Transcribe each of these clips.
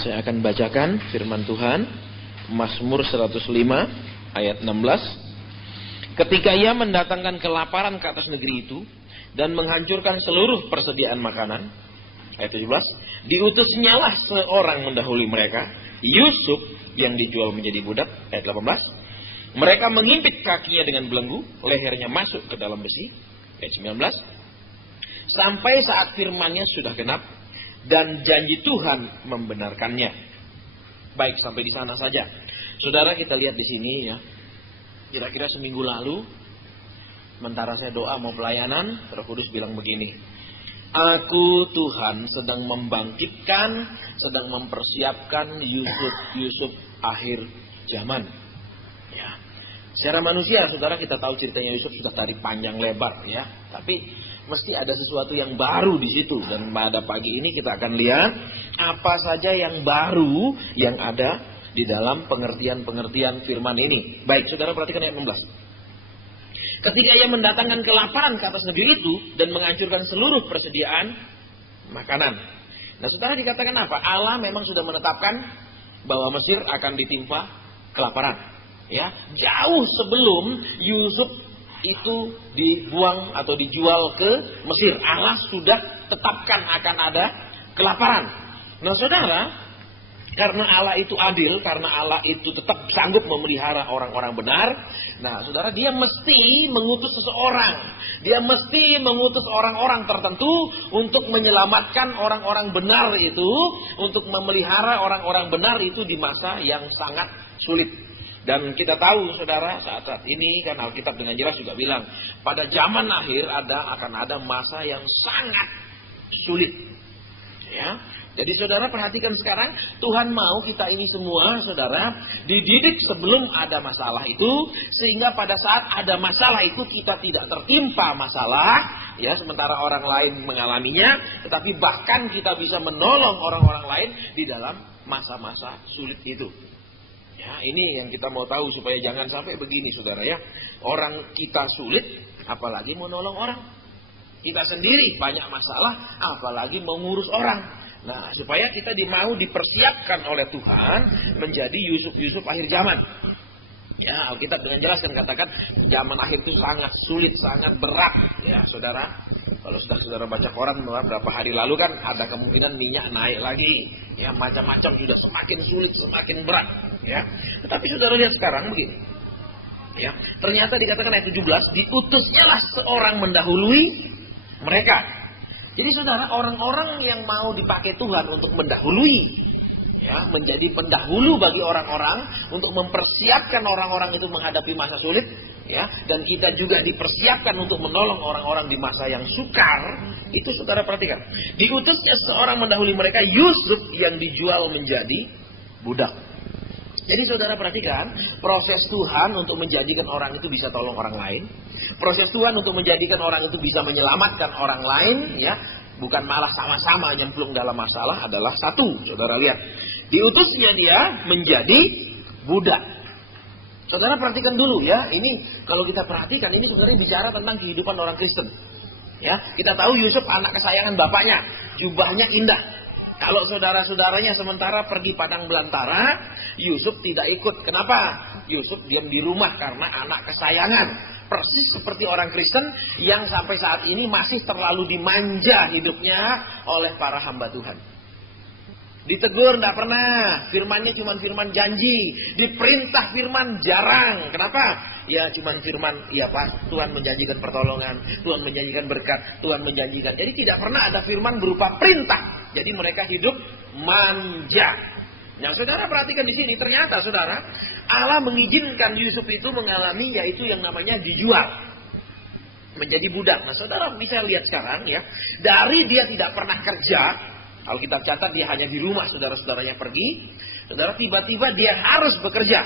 Saya akan bacakan firman Tuhan, Mazmur 105 ayat 16. Ketika ia mendatangkan kelaparan ke atas negeri itu dan menghancurkan seluruh persediaan makanan, ayat 17, diutusnyalah seorang mendahului mereka, Yusuf yang dijual menjadi budak, ayat 18. Mereka mengimpit kakinya dengan belenggu, lehernya masuk ke dalam besi, ayat 19. Sampai saat firman-Nya sudah genap dan janji Tuhan membenarkannya. Baik, sampai di sana saja. Saudara, kita lihat di sini ya. Kira-kira seminggu lalu, sementara saya doa mau pelayanan, Roh Kudus bilang begini. Aku Tuhan sedang membangkitkan, sedang mempersiapkan Yusuf akhir zaman. Ya. Secara manusia, saudara, kita tahu ceritanya Yusuf sudah tarik panjang lebar ya. Tapi mesti ada sesuatu yang baru di situ. Dan pada pagi ini kita akan lihat apa saja yang baru yang ada di dalam pengertian-pengertian firman ini. Baik, saudara perhatikan ayat 16. Ketika ia mendatangkan kelaparan ke atas negeri itu dan menghancurkan seluruh persediaan makanan. Nah, saudara, dikatakan apa? Allah memang sudah menetapkan bahwa Mesir akan ditimpa kelaparan. Ya, jauh sebelum Yusuf itu dibuang atau dijual ke Mesir, Allah sudah tetapkan akan ada kelaparan. Nah, saudara, karena Allah itu adil, karena Allah itu tetap sanggup memelihara orang-orang benar. Nah, saudara, dia mesti mengutus seseorang. Dia mesti mengutus orang-orang tertentu untuk menyelamatkan orang-orang benar itu, untuk memelihara orang-orang benar itu di masa yang sangat sulit. Dan kita tahu, saudara, saat ini kan Alkitab dengan jelas juga bilang, pada zaman akhir akan ada masa yang sangat sulit. Ya. Jadi saudara perhatikan sekarang, Tuhan mau kita ini semua, saudara, dididik sebelum ada masalah itu, sehingga pada saat ada masalah itu kita tidak tertimpa masalah, ya, sementara orang lain mengalaminya, tetapi bahkan kita bisa menolong orang-orang lain di dalam masa-masa sulit itu. Ya, ini yang kita mau tahu supaya jangan sampai begini, saudara ya. Orang kita sulit, apalagi mau nolong orang. Kita sendiri banyak masalah, apalagi mau ngurus orang. Nah, supaya kita mau dipersiapkan oleh Tuhan menjadi Yusuf akhir zaman. Ya, Alkitab dengan jelas kan katakan zaman akhir itu sangat sulit, sangat berat. Ya, saudara. Kalau sudah saudara baca koran beberapa hari lalu kan ada kemungkinan minyak naik lagi. Ya, macam-macam sudah semakin sulit, semakin berat. Ya. Tetapi saudara lihat sekarang begini. Ya, ternyata dikatakan ayat 17, diutusnyalah seorang mendahului mereka. Jadi saudara, orang-orang yang mau dipakai Tuhan untuk mendahului, ya, menjadi pendahulu bagi orang-orang untuk mempersiapkan orang-orang itu menghadapi masa sulit, ya, dan kita juga dipersiapkan untuk menolong orang-orang di masa yang sukar. Itu saudara perhatikan. Diutusnya seorang mendahului mereka, Yusuf yang dijual menjadi budak. Jadi saudara perhatikan, proses Tuhan untuk menjadikan orang itu bisa tolong orang lain. Proses Tuhan untuk menjadikan orang itu bisa menyelamatkan orang lain, ya, bukan malah sama-sama nyemplung dalam masalah, adalah satu. Saudara lihat, diutusnya dia menjadi budak. Saudara perhatikan dulu ya, ini kalau kita perhatikan ini sebenarnya bicara tentang kehidupan orang Kristen. Ya, kita tahu Yusuf anak kesayangan bapaknya, jubahnya indah. Kalau saudara-saudaranya sementara pergi padang belantara, Yusuf tidak ikut. Kenapa? Yusuf diam di rumah karena anak kesayangan. Persis seperti orang Kristen yang sampai saat ini masih terlalu dimanja hidupnya oleh para hamba Tuhan. Ditegur tidak pernah, firmannya cuma firman janji, diperintah firman jarang. Kenapa? Ya cuma firman, ya Pak, Tuhan menjanjikan pertolongan, Tuhan menjanjikan berkat, Tuhan menjanjikan. Jadi tidak pernah ada firman berupa perintah. Jadi mereka hidup manja. Nah, saudara perhatikan di sini, ternyata saudara, Allah mengizinkan Yusuf itu mengalami yaitu yang namanya dijual menjadi budak. Nah, saudara bisa lihat sekarang ya, dari dia tidak pernah kerja, kalau kita catat dia hanya di rumah, saudara-saudaranya pergi, saudara tiba-tiba dia harus bekerja.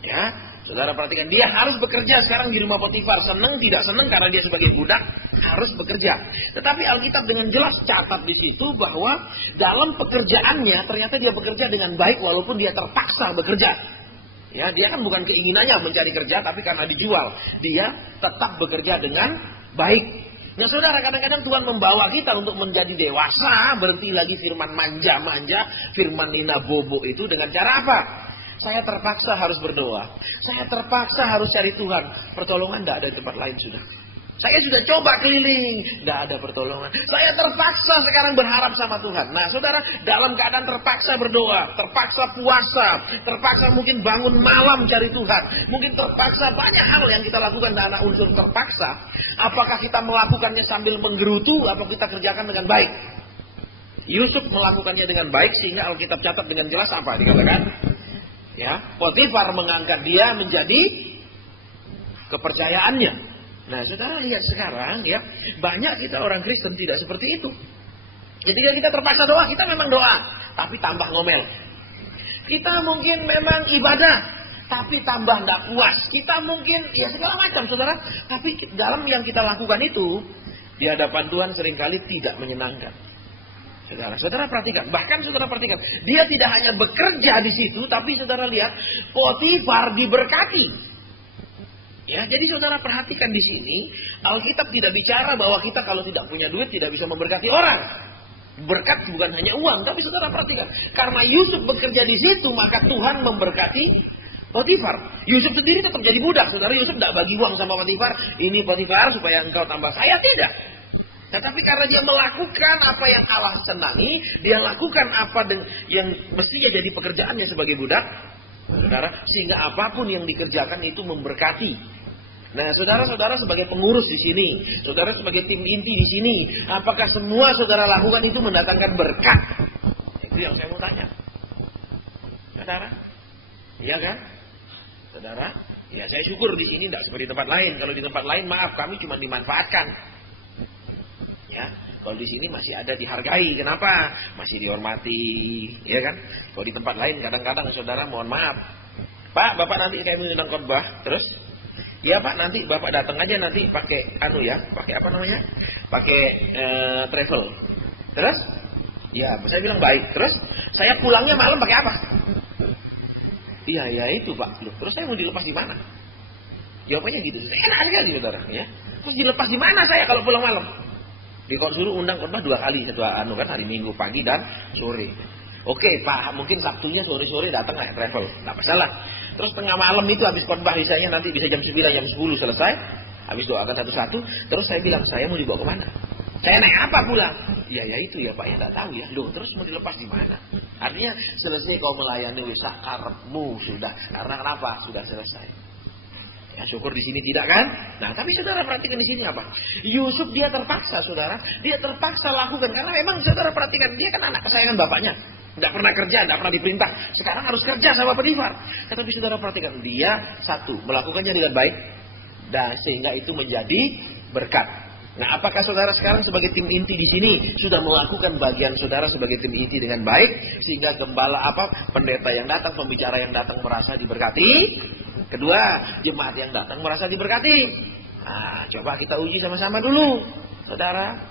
Ya, saudara perhatikan, dia harus bekerja sekarang di rumah Potifar. Senang tidak senang karena dia sebagai budak harus bekerja. Tetapi Alkitab dengan jelas catat di situ bahwa dalam pekerjaannya ternyata dia bekerja dengan baik walaupun dia terpaksa bekerja. Ya, dia kan bukan keinginannya mencari kerja, tapi karena dijual, dia tetap bekerja dengan baik. Nah saudara, kadang-kadang Tuhan membawa kita untuk menjadi dewasa, berhenti lagi firman manja-manja, firman Nina Bobo itu dengan cara apa? Saya terpaksa harus berdoa. Saya terpaksa harus cari Tuhan. Pertolongan tidak ada di tempat lain sudah. Saya sudah coba keliling, tidak ada pertolongan. Saya terpaksa sekarang berharap sama Tuhan. Nah saudara, dalam keadaan terpaksa berdoa, terpaksa puasa, terpaksa mungkin bangun malam cari Tuhan. Mungkin terpaksa banyak hal yang kita lakukan dan ada unsur terpaksa. Apakah kita melakukannya sambil menggerutu, atau kita kerjakan dengan baik? Yusuf melakukannya dengan baik, sehingga Alkitab catat dengan jelas apa dikatakan? Ya, Potifar mengangkat dia menjadi kepercayaannya. Nah, saudara lihat sekarang ya, banyak kita orang Kristen tidak seperti itu. Ketika kita terpaksa doa, kita memang doa, tapi tambah ngomel. Kita mungkin memang ibadah, tapi tambah tidak puas. Kita mungkin ya segala macam, saudara. Tapi dalam yang kita lakukan itu, di hadapan Tuhan seringkali tidak menyenangkan. Saudara perhatikan, bahkan saudara perhatikan, dia tidak hanya bekerja di situ, tapi saudara lihat, Potifar diberkati. Ya, jadi saudara perhatikan di sini, Alkitab tidak bicara bahwa kita kalau tidak punya duit tidak bisa memberkati orang. Berkat bukan hanya uang, tapi saudara perhatikan, karena Yusuf bekerja di situ, maka Tuhan memberkati Potifar. Yusuf sendiri tetap jadi budak, saudara. Yusuf tidak bagi uang sama Potifar. Ini Potifar supaya engkau tambah saya, tidak. Tetapi karena dia melakukan apa yang Allah senangi, dia lakukan apa yang mestinya jadi pekerjaannya sebagai budak, saudara, sehingga apapun yang dikerjakan itu memberkati. Nah, saudara-saudara sebagai pengurus di sini, saudara sebagai tim inti di sini, apakah semua saudara lakukan itu mendatangkan berkat? Itu yang saya mau tanya. Saudara, iya kan? Saudara, ya saya syukur di sini tidak seperti tempat lain. Kalau di tempat lain, maaf, kami cuma dimanfaatkan. Ya, kalau di sini masih ada dihargai. Kenapa? Masih dihormati, ya kan? Kalau di tempat lain kadang-kadang saudara mohon maaf, Pak, Bapak nanti kayak mengundang khotbah, terus ya Pak, nanti Bapak datang aja nanti pakai pakai apa namanya? Pakai travel. Terus? Ya, saya bilang baik. Terus saya pulangnya malam pakai apa? Iya, ya itu Pak. Loh, terus saya mau dilepas di mana? Jawabannya gitu. Enak sekali saudara, ya. Terus dilepas di mana saya kalau pulang malam? Suruh undang khotbah 2 kali, satu kan hari Minggu pagi dan sore. Oke Pak, mungkin Sabtunya sore-sore datang naik travel, nggak masalah. Terus tengah malam itu habis khotbah misalnya nanti bisa jam 9, jam 10 selesai, habis doakan satu-satu. Terus saya bilang, saya mau dibawa kemana? Saya naik apa pulang? Ya itu ya Pak, ya nggak tahu ya. Loh, terus mau dilepas di mana? Artinya selesai kau melayani wisah karepmu sudah. Karena kenapa? Sudah selesai. Ya, syukur di sini tidak kan? Nah, tapi saudara perhatikan di sini apa? Yusuf dia terpaksa, saudara. Dia terpaksa lakukan karena memang saudara perhatikan dia kan anak kesayangan bapaknya. Tidak pernah kerja, tidak pernah diperintah. Sekarang harus kerja sama Potifar. Tetapi saudara perhatikan dia satu melakukannya dengan baik dan sehingga itu menjadi berkat. Nah, apakah saudara sekarang sebagai tim inti di sini sudah melakukan bagian saudara sebagai tim inti dengan baik sehingga gembala pendeta yang datang, pembicara yang datang merasa diberkati? Kedua, jemaat yang datang merasa diberkati. Nah, coba kita uji sama-sama dulu, saudara.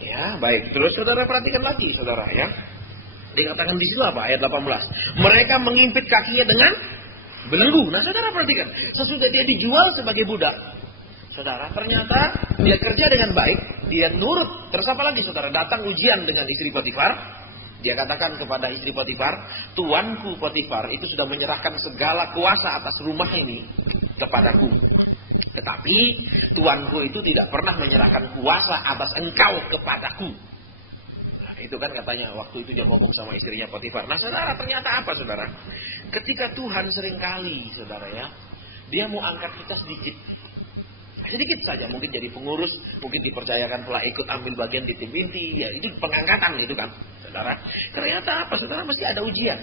Ya, baik. Terus saudara perhatikan lagi, saudara ya. Dikatakan di situ apa? Ayat 18. Mereka mengimpit kakinya dengan belenggu. Nah, saudara perhatikan. Sesudah dia dijual sebagai budak, saudara, ternyata dia kerja dengan baik, dia nurut. Terus apa lagi, saudara? Datang ujian dengan istri Potifar. Dia katakan kepada istri Potifar, tuanku Potifar itu sudah menyerahkan segala kuasa atas rumah ini kepadaku. Tetapi tuanku itu tidak pernah menyerahkan kuasa atas engkau kepadaku. Nah, itu kan katanya waktu itu dia ngomong sama istrinya Potifar. Nah, saudara, ternyata apa, saudara? Ketika Tuhan seringkali, saudara ya, dia mau angkat kita sedikit saja, mungkin jadi pengurus, mungkin dipercayakan telah ikut ambil bagian di tim inti, ya itu pengangkatan itu kan, saudara. Ternyata apa, saudara? Mesti ada ujian.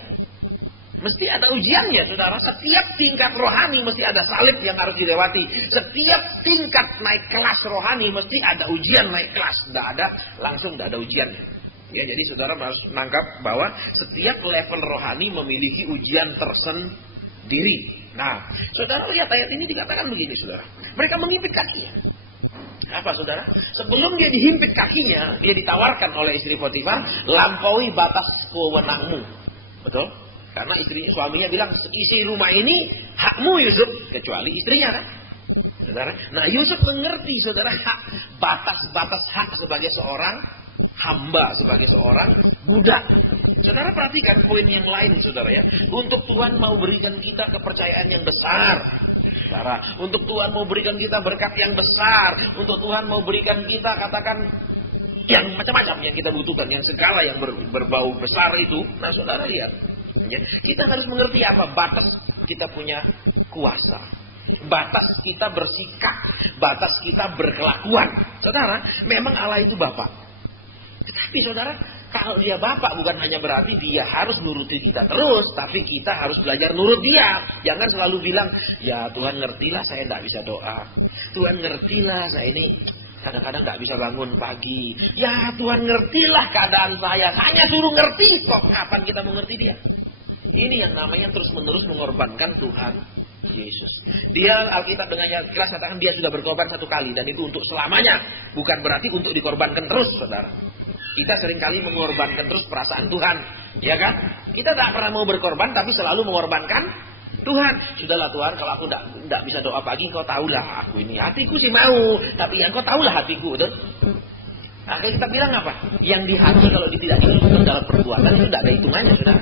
Mesti ada ujiannya, saudara. Setiap tingkat rohani mesti ada salib yang harus dilewati. Setiap tingkat naik kelas rohani mesti ada ujian naik kelas. Tidak ada langsung, tidak ada ujiannya. Ya, jadi saudara harus menangkap bahwa setiap level rohani memiliki ujian tersendiri. Nah, saudara lihat ayat ini dikatakan begini, saudara. Mereka mengimpit kakinya. Apa, saudara? Sebelum dia dihimpit kakinya, dia ditawarkan oleh istri Potifar, lampaui batas wewenangmu. Betul? Karena suaminya bilang, isi rumah ini hakmu Yusuf, kecuali istrinya kan. Saudara. Nah, Yusuf mengerti, saudara, batas-batas hak sebagai seorang hamba, sebagai seorang budak. Saudara perhatikan poin yang lain, saudara ya. Untuk Tuhan mau berikan kita kepercayaan yang besar. Saudara, untuk Tuhan mau berikan kita berkat yang besar. Untuk Tuhan mau berikan kita, katakan, yang macam-macam yang kita butuhkan, yang segala yang berbau besar itu. Nah, saudara lihat. Ya, kita harus mengerti apa batas kita punya kuasa. Batas kita bersikap, batas kita berkelakuan. Saudara, memang Allah itu Bapa. Tetapi saudara, kalau dia Bapa bukan hanya berarti dia harus nuruti kita terus, tapi kita harus belajar nurut dia. Jangan selalu bilang, ya Tuhan ngertilah saya tidak bisa doa. Tuhan ngertilah saya ini kadang-kadang tidak bisa bangun pagi. Ya Tuhan ngertilah keadaan saya. Hanya suruh ngerti kok. Kapan kita mengerti dia? Ini yang namanya terus-menerus mengorbankan Tuhan Yesus. Dia, Alkitab dengan yang keras katakan dia sudah berkorban satu kali. Dan itu untuk selamanya. Bukan berarti untuk dikorbankan terus, saudara. Kita seringkali mengorbankan terus perasaan Tuhan. Ya kan? Kita tak pernah mau berkorban, tapi selalu mengorbankan Tuhan. Sudahlah Tuhan, kalau aku tidak bisa doa pagi, kau tahulah aku ini. Hatiku sih mau, tapi yang kau tahulah hatiku. Betul? Nah, kita bilang apa? Yang di hati kalau tidak diusulkan dalam perbuatan itu tidak ada hitungannya, saudara.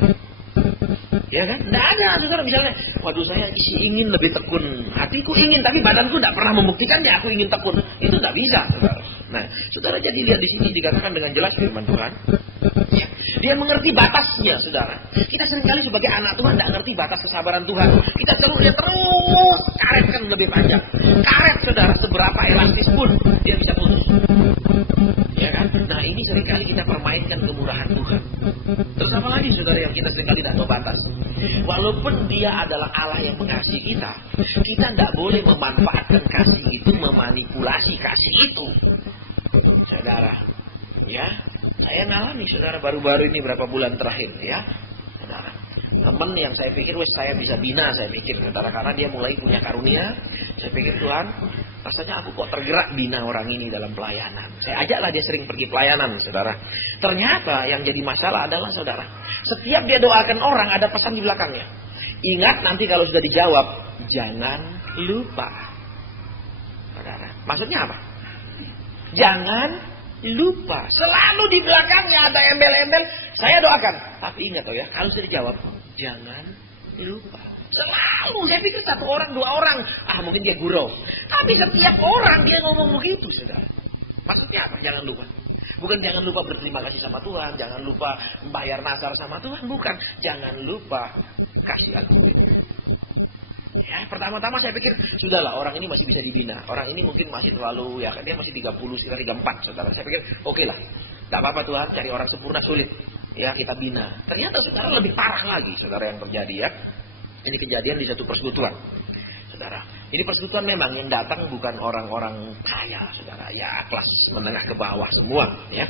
Ya kan? Tidak ada, saudara. Misalnya, waduh saya ingin lebih tekun. Hatiku ingin, tapi badanku tidak pernah membuktikannya aku ingin tekun. Itu tidak bisa, saudara. Nah, saudara jadi lihat di sini dikatakan dengan jelas firman Tuhan. Ya, dia mengerti batasnya, saudara. Kita seringkali sebagai anak Tuhan tidak mengerti batas kesabaran Tuhan. Kita terus karetkan lebih panjang. Karet, saudara, seberapa elastis pun dia bisa putus. Ya kan? Nah, ini seringkali kita permainkan kemurahan Tuhan. Terus apa lagi, saudara, yang kita seringkali tidak tahu batas. Walaupun dia adalah Allah yang mengasihi kita tidak boleh memanfaatkan kasih itu, memanipulasi kasih itu. Saudara, ya, saya ngalami, saudara, baru-baru ini berapa bulan terakhir, ya, saudara. Teman yang saya pikir, saya bisa bina, saya pikir, saudara, karena dia mulai punya karunia. Saya pikir, Tuhan, rasanya aku kok tergerak bina orang ini dalam pelayanan. Saya ajaklah dia sering pergi pelayanan, saudara. Ternyata yang jadi masalah adalah, saudara, setiap dia doakan orang ada pesan di belakangnya. Ingat nanti kalau sudah dijawab, jangan lupa. Saudara, maksudnya apa? Jangan lupa. Selalu di belakangnya ada embel-embel, saya doakan. Tapi ingat ya, kalau sudah dijawab, jangan lupa. Selalu, saya pikir satu orang, dua orang, mungkin dia gurau. Tapi setiap orang dia ngomong begitu, saudara. Maksudnya apa? Jangan lupa. Bukan jangan lupa berterima kasih sama Tuhan, jangan lupa bayar nazar sama Tuhan, bukan. Jangan lupa kasih aku. Ya, pertama-tama saya pikir, sudahlah, orang ini masih bisa dibina. Orang ini mungkin masih terlalu, ya dia masih 30, sekitar 34, saudara. Saya pikir, oke lah. Tak apa-apa Tuhan, cari orang sempurna sulit. Ya, kita bina. Ternyata saudara lebih parah lagi, saudara, yang terjadi ya. Ini kejadian di satu persekutuan, saudara. Ini persekutuan memang yang datang bukan orang-orang kaya, saudara. Ya, kelas menengah ke bawah semua, ya.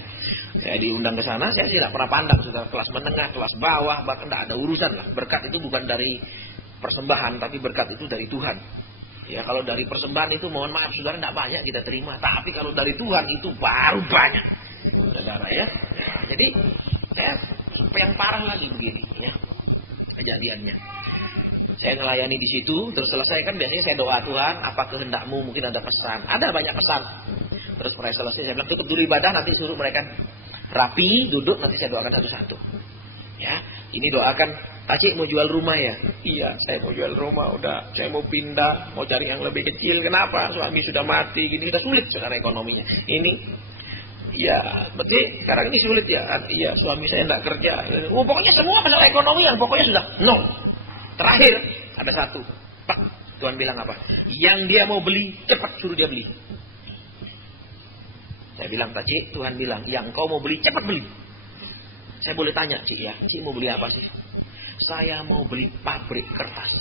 Saya diundang ke sana, saya tidak pernah pandang, saudara, kelas menengah, kelas bawah, bahkan tidak ada urusan lah. Berkat itu bukan dari persembahan, tapi berkat itu dari Tuhan. Ya, kalau dari persembahan itu mohon maaf, saudara, tidak banyak kita terima. Tapi kalau dari Tuhan itu baru banyak, saudara ya. Jadi, yang parah lagi begini, ya, kejadiannya. Saya melayani di situ, terus selesai kan biasanya saya doa, Tuhan, apa kehendakmu, mungkin ada pesan. Ada banyak pesan. Terus mulai selesai, saya bilang tutup dulu ibadah, nanti suruh mereka rapi, duduk, nanti saya doakan satu-satu. Ya, ini doakan, Cik mau jual rumah ya? Iya, saya mau jual rumah, udah, saya mau pindah, mau cari yang lebih kecil. Kenapa? Suami sudah mati, gini, udah sulit sekarang ekonominya. Ini, ya, berarti sekarang ini sulit ya? Iya, suami saya tidak kerja. Pokoknya semua masalah ekonomi yang pokoknya sudah nol. Terakhir, ada satu. Pak, Tuhan bilang apa? Yang dia mau beli, cepat suruh dia beli. Saya bilang, Pak Cik, Tuhan bilang, yang kau mau beli, cepat beli. Saya boleh tanya, Cik ya, Cik mau beli apa sih? Saya mau beli pabrik kertas.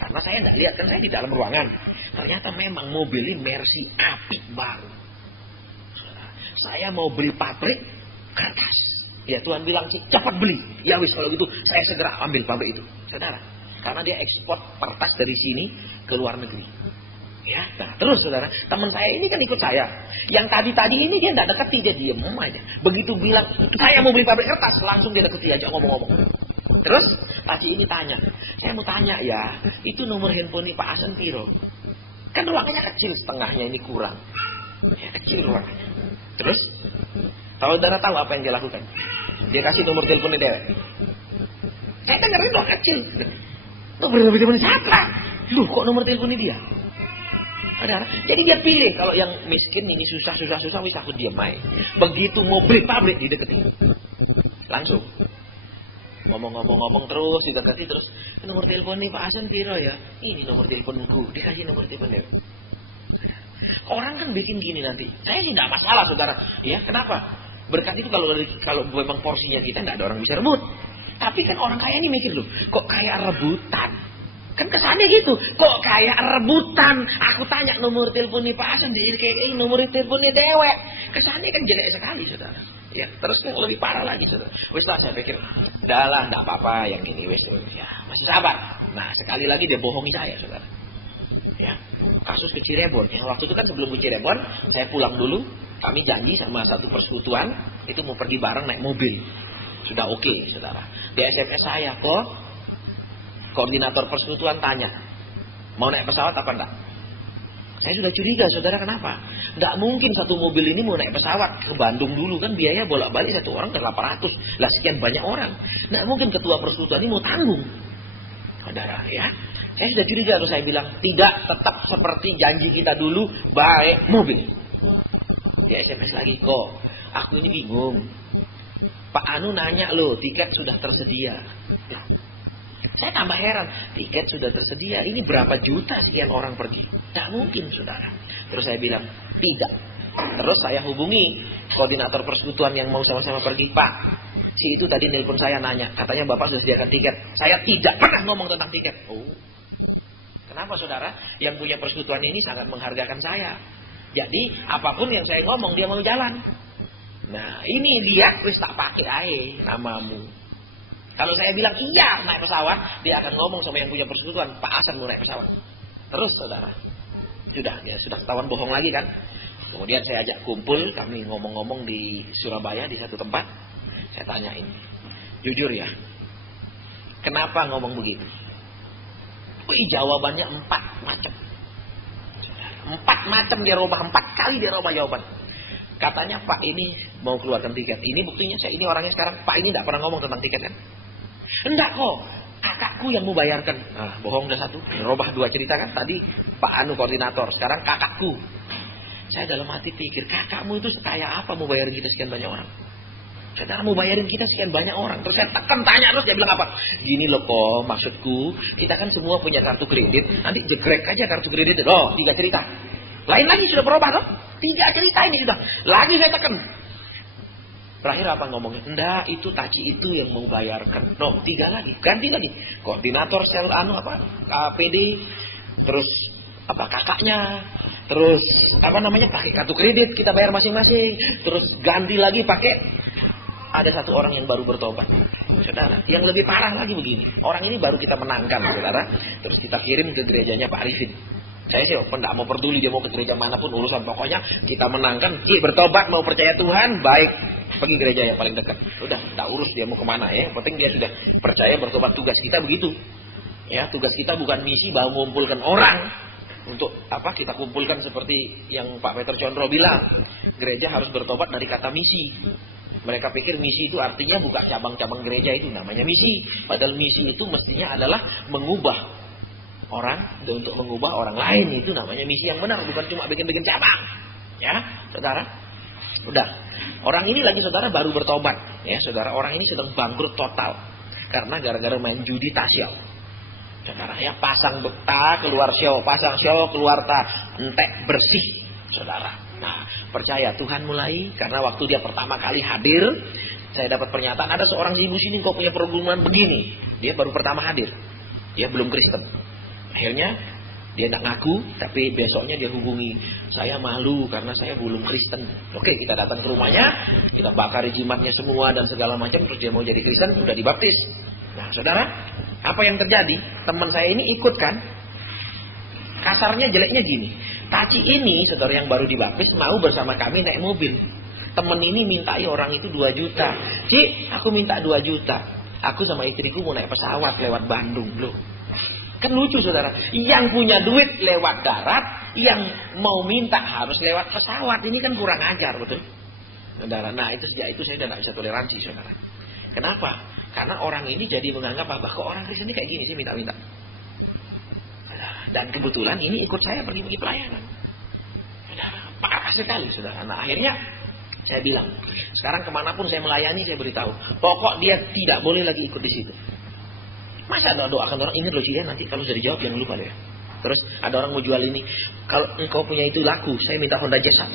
Karena saya tidak lihat, kan saya di dalam ruangan. Ternyata memang mobil ini Mercy apik baru. Saya mau beli pabrik kertas. Ya, Tuhan bilang, cepat beli. Ya wis, kalau gitu saya segera ambil pabrik itu, saudara. Karena dia ekspor kertas dari sini ke luar negeri. Ya, nah terus saudara, teman saya ini kan ikut saya. Yang tadi ini dia tidak deketi, dia diem aja. Begitu bilang, saya mau beli pabrik kertas, langsung dia deketi aja ngomong-ngomong. Terus Taci ini tanya, saya mau tanya ya, itu nomor handphone Pak Hasan piro? Kan ruangannya kecil, setengahnya ini kurang. Ya, kecil ruangannya. Terus, saudara tahu apa yang dia lakukan? Dia kasih nomor teleponnya dia. Saya dengerin doang kecil. Nomor telepon siapa? Loh, kok nomor teleponnya dia? Saudara, jadi dia pilih kalau yang miskin ini susah, wis aku diam aja. Begitu mobil pabrik dideketin. Langsung. Ngomong terus, didekati terus. Nomor telepon nih Pak Hasan piro ya? Ini nomor teleponku, dikasih nomor teleponnya. Orang kan bikin gini nanti. Saya sih tidak masalah, saudara. Ya, kenapa? Berkat itu kalau memang porsinya kita tidak ada orang bisa rebut. Tapi kan orang kaya ini mikir loh, kok kayak rebutan? Kan kesannya gitu, kok kayak rebutan. Aku tanya nomor teleponnya Pak Hasan, dia kayak nomor teleponnya dewek. Kesannya kan jelek sekali, saudara. Ya, terus yang lebih parah lagi, saudara. Wes lah, saya pikir, udahlah, tidak apa-apa yang ini, wes. Ya, masih sabar. Nah, sekali lagi dia bohongi saya, saudara. Ya, kasus ke Cirebon. Yang waktu itu kan sebelum ke Cirebon, saya pulang dulu. Kami janji sama satu persekutuan, itu mau pergi bareng naik mobil. Sudah oke, saudara. Di SMS saya, kok. Koordinator persekutuan tanya, mau naik pesawat apa enggak? Saya sudah curiga, saudara, kenapa? Enggak mungkin satu mobil ini mau naik pesawat ke Bandung dulu, kan biaya bolak-balik satu orang ke 800. Lah sekian banyak orang. Enggak mungkin ketua persekutuan ini mau tanggung. Saudara, ya. Saya sudah curiga, terus saya bilang, tidak, tetap seperti janji kita dulu, baik mobil. Dia SMS lagi, kok aku ini bingung. Pak Anu nanya loh, tiket sudah tersedia. Saya tambah heran, tiket sudah tersedia, ini berapa juta sekian orang pergi? Tak mungkin, saudara. Terus saya bilang, tidak. Terus saya hubungi koordinator persekutuan yang mau sama-sama pergi. Pak, si itu tadi nelpon saya nanya, katanya Bapak sudah sediakan tiket. Saya tidak pernah ngomong tentang tiket. Oh, kenapa, saudara? Yang punya persekutuan ini sangat menghargakan saya. Jadi, apapun yang saya ngomong, dia mau jalan. Nah, ini lihat, wis tak pakai aja namamu. Kalau saya bilang iya naik pesawat, dia akan ngomong sama yang punya persekutuan, Pak Hasan mau naik pesawat. Terus, saudara, sudah ketahuan bohong lagi kan. Kemudian saya ajak kumpul, kami ngomong-ngomong di Surabaya di satu tempat. Saya tanyain, jujur ya, kenapa ngomong begitu? Wih, jawabannya 4 macam. 4 macam dia rubah, 4 kali dia rubah jawaban. Katanya Pak ini mau keluarkan tiket. Ini buktinya saya ini orangnya sekarang, Pak ini tidak pernah ngomong tentang tiket kan? Enggak kok, kakakku yang mau bayarkan. Nah, bohong udah satu, robah 2 cerita kan. Tadi Pak Anu koordinator, sekarang kakakku. Saya dalam hati pikir, kakakmu itu kayak apa mau bayarin kita sekian banyak orang? Saudara mau bayarin kita sekian banyak orang. Terus saya tekan tanya terus, dia bilang apa? Gini loh kok, maksudku, kita kan semua punya kartu kredit. Nanti jegrek aja kartu kredit. Loh, 3 cerita. Lain lagi sudah berubah loh. 3 cerita ini sudah. Lagi saya tekan. Terakhir apa ngomongnya? Enggak, itu Taci itu yang mau bayarkan. No, 3 lagi. Ganti lagi. Koordinator sel anu apa? PD. Terus apa kakaknya. Terus apa namanya? Pakai kartu kredit kita bayar masing-masing. Terus ganti lagi pakai ada satu orang yang baru bertobat. Saudara, yang lebih parah lagi begini. Orang ini baru kita menangkan, saudara. Terus kita kirim ke gerejanya Pak Arifin. Saya sih tidak mau peduli dia mau ke gereja manapun urusan, pokoknya kita menangkan. Bertobat mau percaya Tuhan, baik pergi gereja yang paling dekat. Udah, tak urus dia mau kemana ya. Penting dia sudah percaya bertobat. Tugas kita begitu. Ya, tugas kita bukan misi bahwa mengumpulkan orang untuk apa kita kumpulkan seperti yang Pak Peter Condro bilang. Gereja harus bertobat dari kata misi. Mereka pikir misi itu artinya buka cabang-cabang gereja itu namanya misi. Padahal misi itu mestinya adalah mengubah orang dan untuk mengubah orang lain, itu namanya misi yang benar, bukan cuma bikin-bikin cabang. Ya, saudara. Udah. Orang ini lagi saudara baru bertobat, ya, saudara. Orang ini sedang bangkrut total karena gara-gara main judi tasyau. Saudara, ya, pasang ta keluar syau, pasang syau keluar ta, entek bersih, saudara. Nah, percaya Tuhan mulai karena waktu dia pertama kali hadir, saya dapat pernyataan ada seorang ibu sini kok punya pergumulan begini. Dia baru pertama hadir. Dia belum Kristen. Akhirnya dia tidak ngaku, tapi besoknya dia hubungi. Saya malu karena saya belum Kristen. Oke, kita datang ke rumahnya, kita bakar jimatnya semua dan segala macam. Terus dia mau jadi Kristen, sudah dibaptis. Nah, saudara, apa yang terjadi? Teman saya ini ikut kan? Kasarnya jeleknya gini. Taci ini, saudara yang baru dibaptis, mau bersama kami naik mobil. Temen ini mintai orang itu 2 juta. Cik, aku minta 2 juta. Aku sama istriku mau naik pesawat lewat Bandung loh. Kan lucu saudara. Yang punya duit lewat darat, yang mau minta harus lewat pesawat. Ini kan kurang ajar, betul? Saudara, nah itu sejak itu saya udah gak bisa toleransi, saudara. Kenapa? Karena orang ini jadi menganggap apa? Kok orang Kristen ini kayak gini sih minta-minta. Dan kebetulan ini ikut saya pergi-pergi pelayanan. Parah sekali, saudara. Nah akhirnya saya bilang, sekarang kemanapun saya melayani saya beritahu, pokok dia tidak boleh lagi ikut di situ. Masa ada doakan orang ini loh sih ya, nanti kalau sudah dijawab jangan lupa deh. Terus ada orang mau jual ini, kalau engkau punya itu laku, saya minta Honda Jazz 1.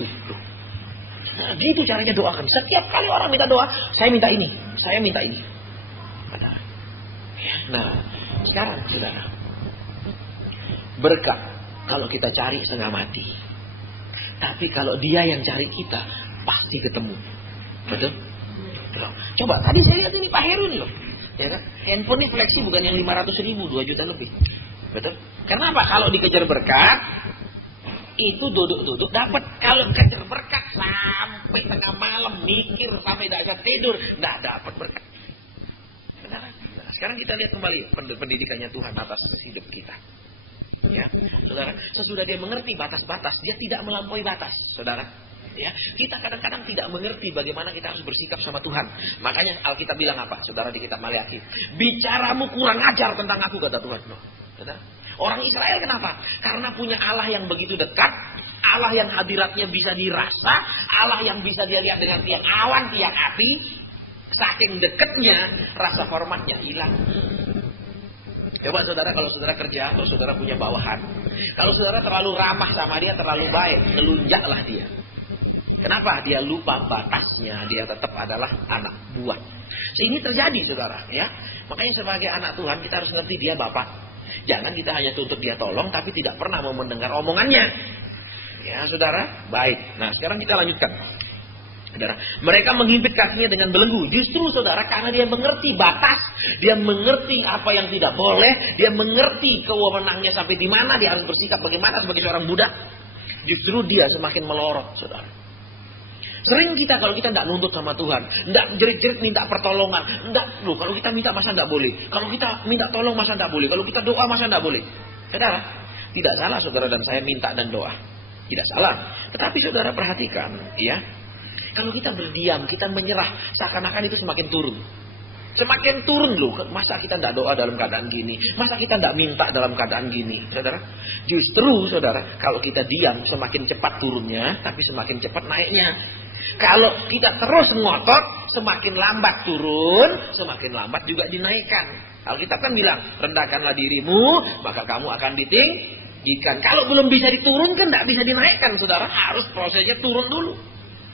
Nah, gitu caranya doakan. Setiap kali orang minta doa, saya minta ini, saya minta ini. Nah, sekarang saudara, berkat kalau kita cari setengah mati. Tapi kalau dia yang cari kita, pasti ketemu. Betul? Coba tadi saya lihat ini Pak Heru nih loh. Ya kan? Handphone ini fleksi bukan yang 500.000, 2 juta lebih. Betul? Kenapa? Kalau dikejar berkat, itu duduk-duduk dapat. Kalau dikejar berkat sampai tengah malam mikir sampai tidak bisa tidur, tidak dapat berkat. Benar? Nah, sekarang kita lihat kembali pendidikannya Tuhan atas hidup kita. Ya, saudara, sesudah dia mengerti batas-batas, dia tidak melampaui batas, saudara. Ya, kita kadang-kadang tidak mengerti bagaimana kita harus bersikap sama Tuhan. Makanya Alkitab bilang apa? Saudara di kitab Maleakhi, bicaramu kurang ajar tentang aku, kata Tuhan. Saudara, orang Israel kenapa? Karena punya Allah yang begitu dekat, Allah yang hadiratnya bisa dirasa, Allah yang bisa dia lihat dengan tiang awan, tiang api. Saking dekatnya, rasa hormatnya hilang. Coba saudara, kalau saudara kerja atau saudara punya bawahan, kalau saudara terlalu ramah sama dia, terlalu baik, ngelunjaklah dia. Kenapa? Dia lupa batasnya, dia tetap adalah anak buah. Sehingga terjadi saudara, ya. Makanya sebagai anak Tuhan kita harus ngerti dia bapak. Jangan kita hanya tuntut dia tolong, tapi tidak pernah mau mendengar omongannya. Ya saudara, baik. Nah sekarang kita lanjutkan. Saudara, mereka menghimpit kakinya dengan belenggu. Justru saudara, karena dia mengerti batas, dia mengerti apa yang tidak boleh, dia mengerti kewenangannya sampai di mana, dia harus bersikap bagaimana sebagai seorang budak. Justru dia semakin melorot, saudara. Sering kita kalau kita tidak nuntut sama Tuhan, tidak jerit-jerit minta pertolongan, tidak loh. Kalau kita minta masa tidak boleh, kalau kita minta tolong masa tidak boleh, kalau kita doa masa tidak boleh. Saudara, tidak salah saudara dan saya minta dan doa, tidak salah. Tetapi saudara perhatikan, ya. Kalau kita berdiam, kita menyerah, seakan-akan itu semakin turun. Semakin turun loh. Masa kita tidak doa dalam keadaan gini? Masa kita tidak minta dalam keadaan gini? Saudara, justru saudara, kalau kita diam semakin cepat turunnya, tapi semakin cepat naiknya. Kalau kita terus ngotot, semakin lambat turun, semakin lambat juga dinaikkan. Alkitab kan bilang, rendahkanlah dirimu, maka kamu akan ditinggikan. Kalau belum bisa diturunkan, tidak bisa dinaikkan, saudara. Harus prosesnya turun dulu.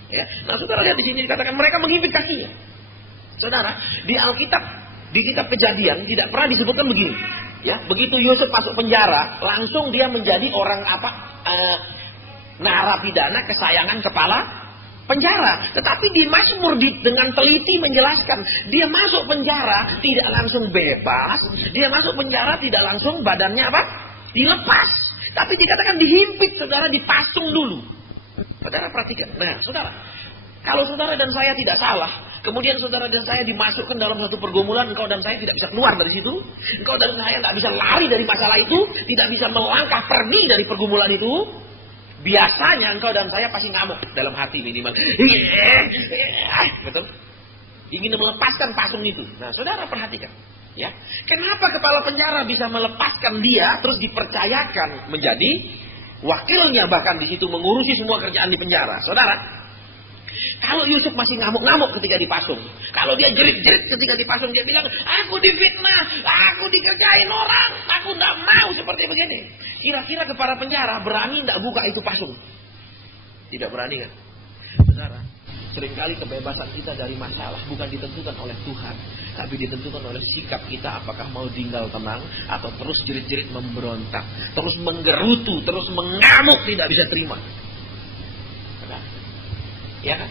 Ya. Nah, saudara lihat di sini dikatakan mereka menghimpit kakinya. Saudara, di Alkitab, di kitab Kejadian tidak pernah disebutkan begini. Ya, begitu Yusuf masuk penjara, langsung dia menjadi orang apa? Narapidana kesayangan kepala penjara. Tetapi di Mazmur dengan teliti menjelaskan, dia masuk penjara tidak langsung bebas, dia masuk penjara tidak langsung badannya apa? Dilepas. Tapi dikatakan dihimpit, saudara, dipasung dulu. Saudara perhatikan. Nah, saudara, kalau saudara dan saya tidak salah, kemudian saudara dan saya dimasukkan dalam satu pergumulan, engkau dan saya tidak bisa keluar dari situ, engkau dan saya tidak bisa lari dari masalah itu, tidak bisa melangkah pergi dari pergumulan itu, biasanya engkau dan saya pasti ngamuk dalam hati minimal. Betul? Ingin melepaskan pasung itu. Nah, saudara perhatikan. Ya, kenapa kepala penjara bisa melepaskan dia, terus dipercayakan menjadi wakilnya, bahkan di situ mengurusi semua kerjaan di penjara. Saudara, kalau Yusuf masih ngamuk-ngamuk ketika dipasung, kalau dia jerit-jerit ketika dipasung, dia bilang, aku difitnah, aku dikerjain orang, aku tidak mau seperti begini. Kira-kira kepala penjara berani tidak buka itu pasung? Tidak berani kan? Saudara, seringkali kebebasan kita dari masalah bukan ditentukan oleh Tuhan, tapi ditentukan oleh sikap kita, apakah mau tinggal tenang atau terus jerit-jerit memberontak, terus menggerutu, terus mengamuk, tidak bisa terima. Ya kan?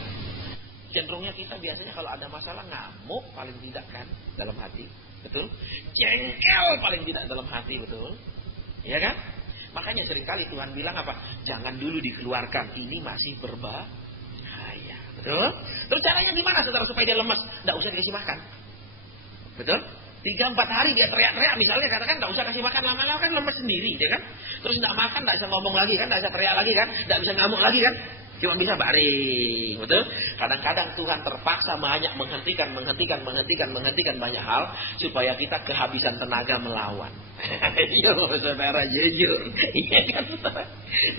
Cenderungnya kita biasanya kalau ada masalah ngamuk paling tidak kan dalam hati, betul? Jengkel paling tidak dalam hati, betul? Ya kan? Makanya seringkali Tuhan bilang apa? Jangan dulu dikeluarkan, ini masih berbahaya, betul? Terus caranya gimana saudara supaya dia lemas? Tidak usah dikasih makan. Betul? 3-4 hari dia teriak-teriak, misalnya katakan nggak usah kasih makan, lama-lama kan lemes sendiri, ya kan? Terus nggak makan, nggak bisa ngomong lagi kan, nggak bisa teriak lagi kan, nggak bisa ngamuk lagi kan, cuma bisa baring, betul? Kadang-kadang Tuhan terpaksa menghentikan banyak hal supaya kita kehabisan tenaga melawan. Iya, saudara, jujur. Iya kan, saudara?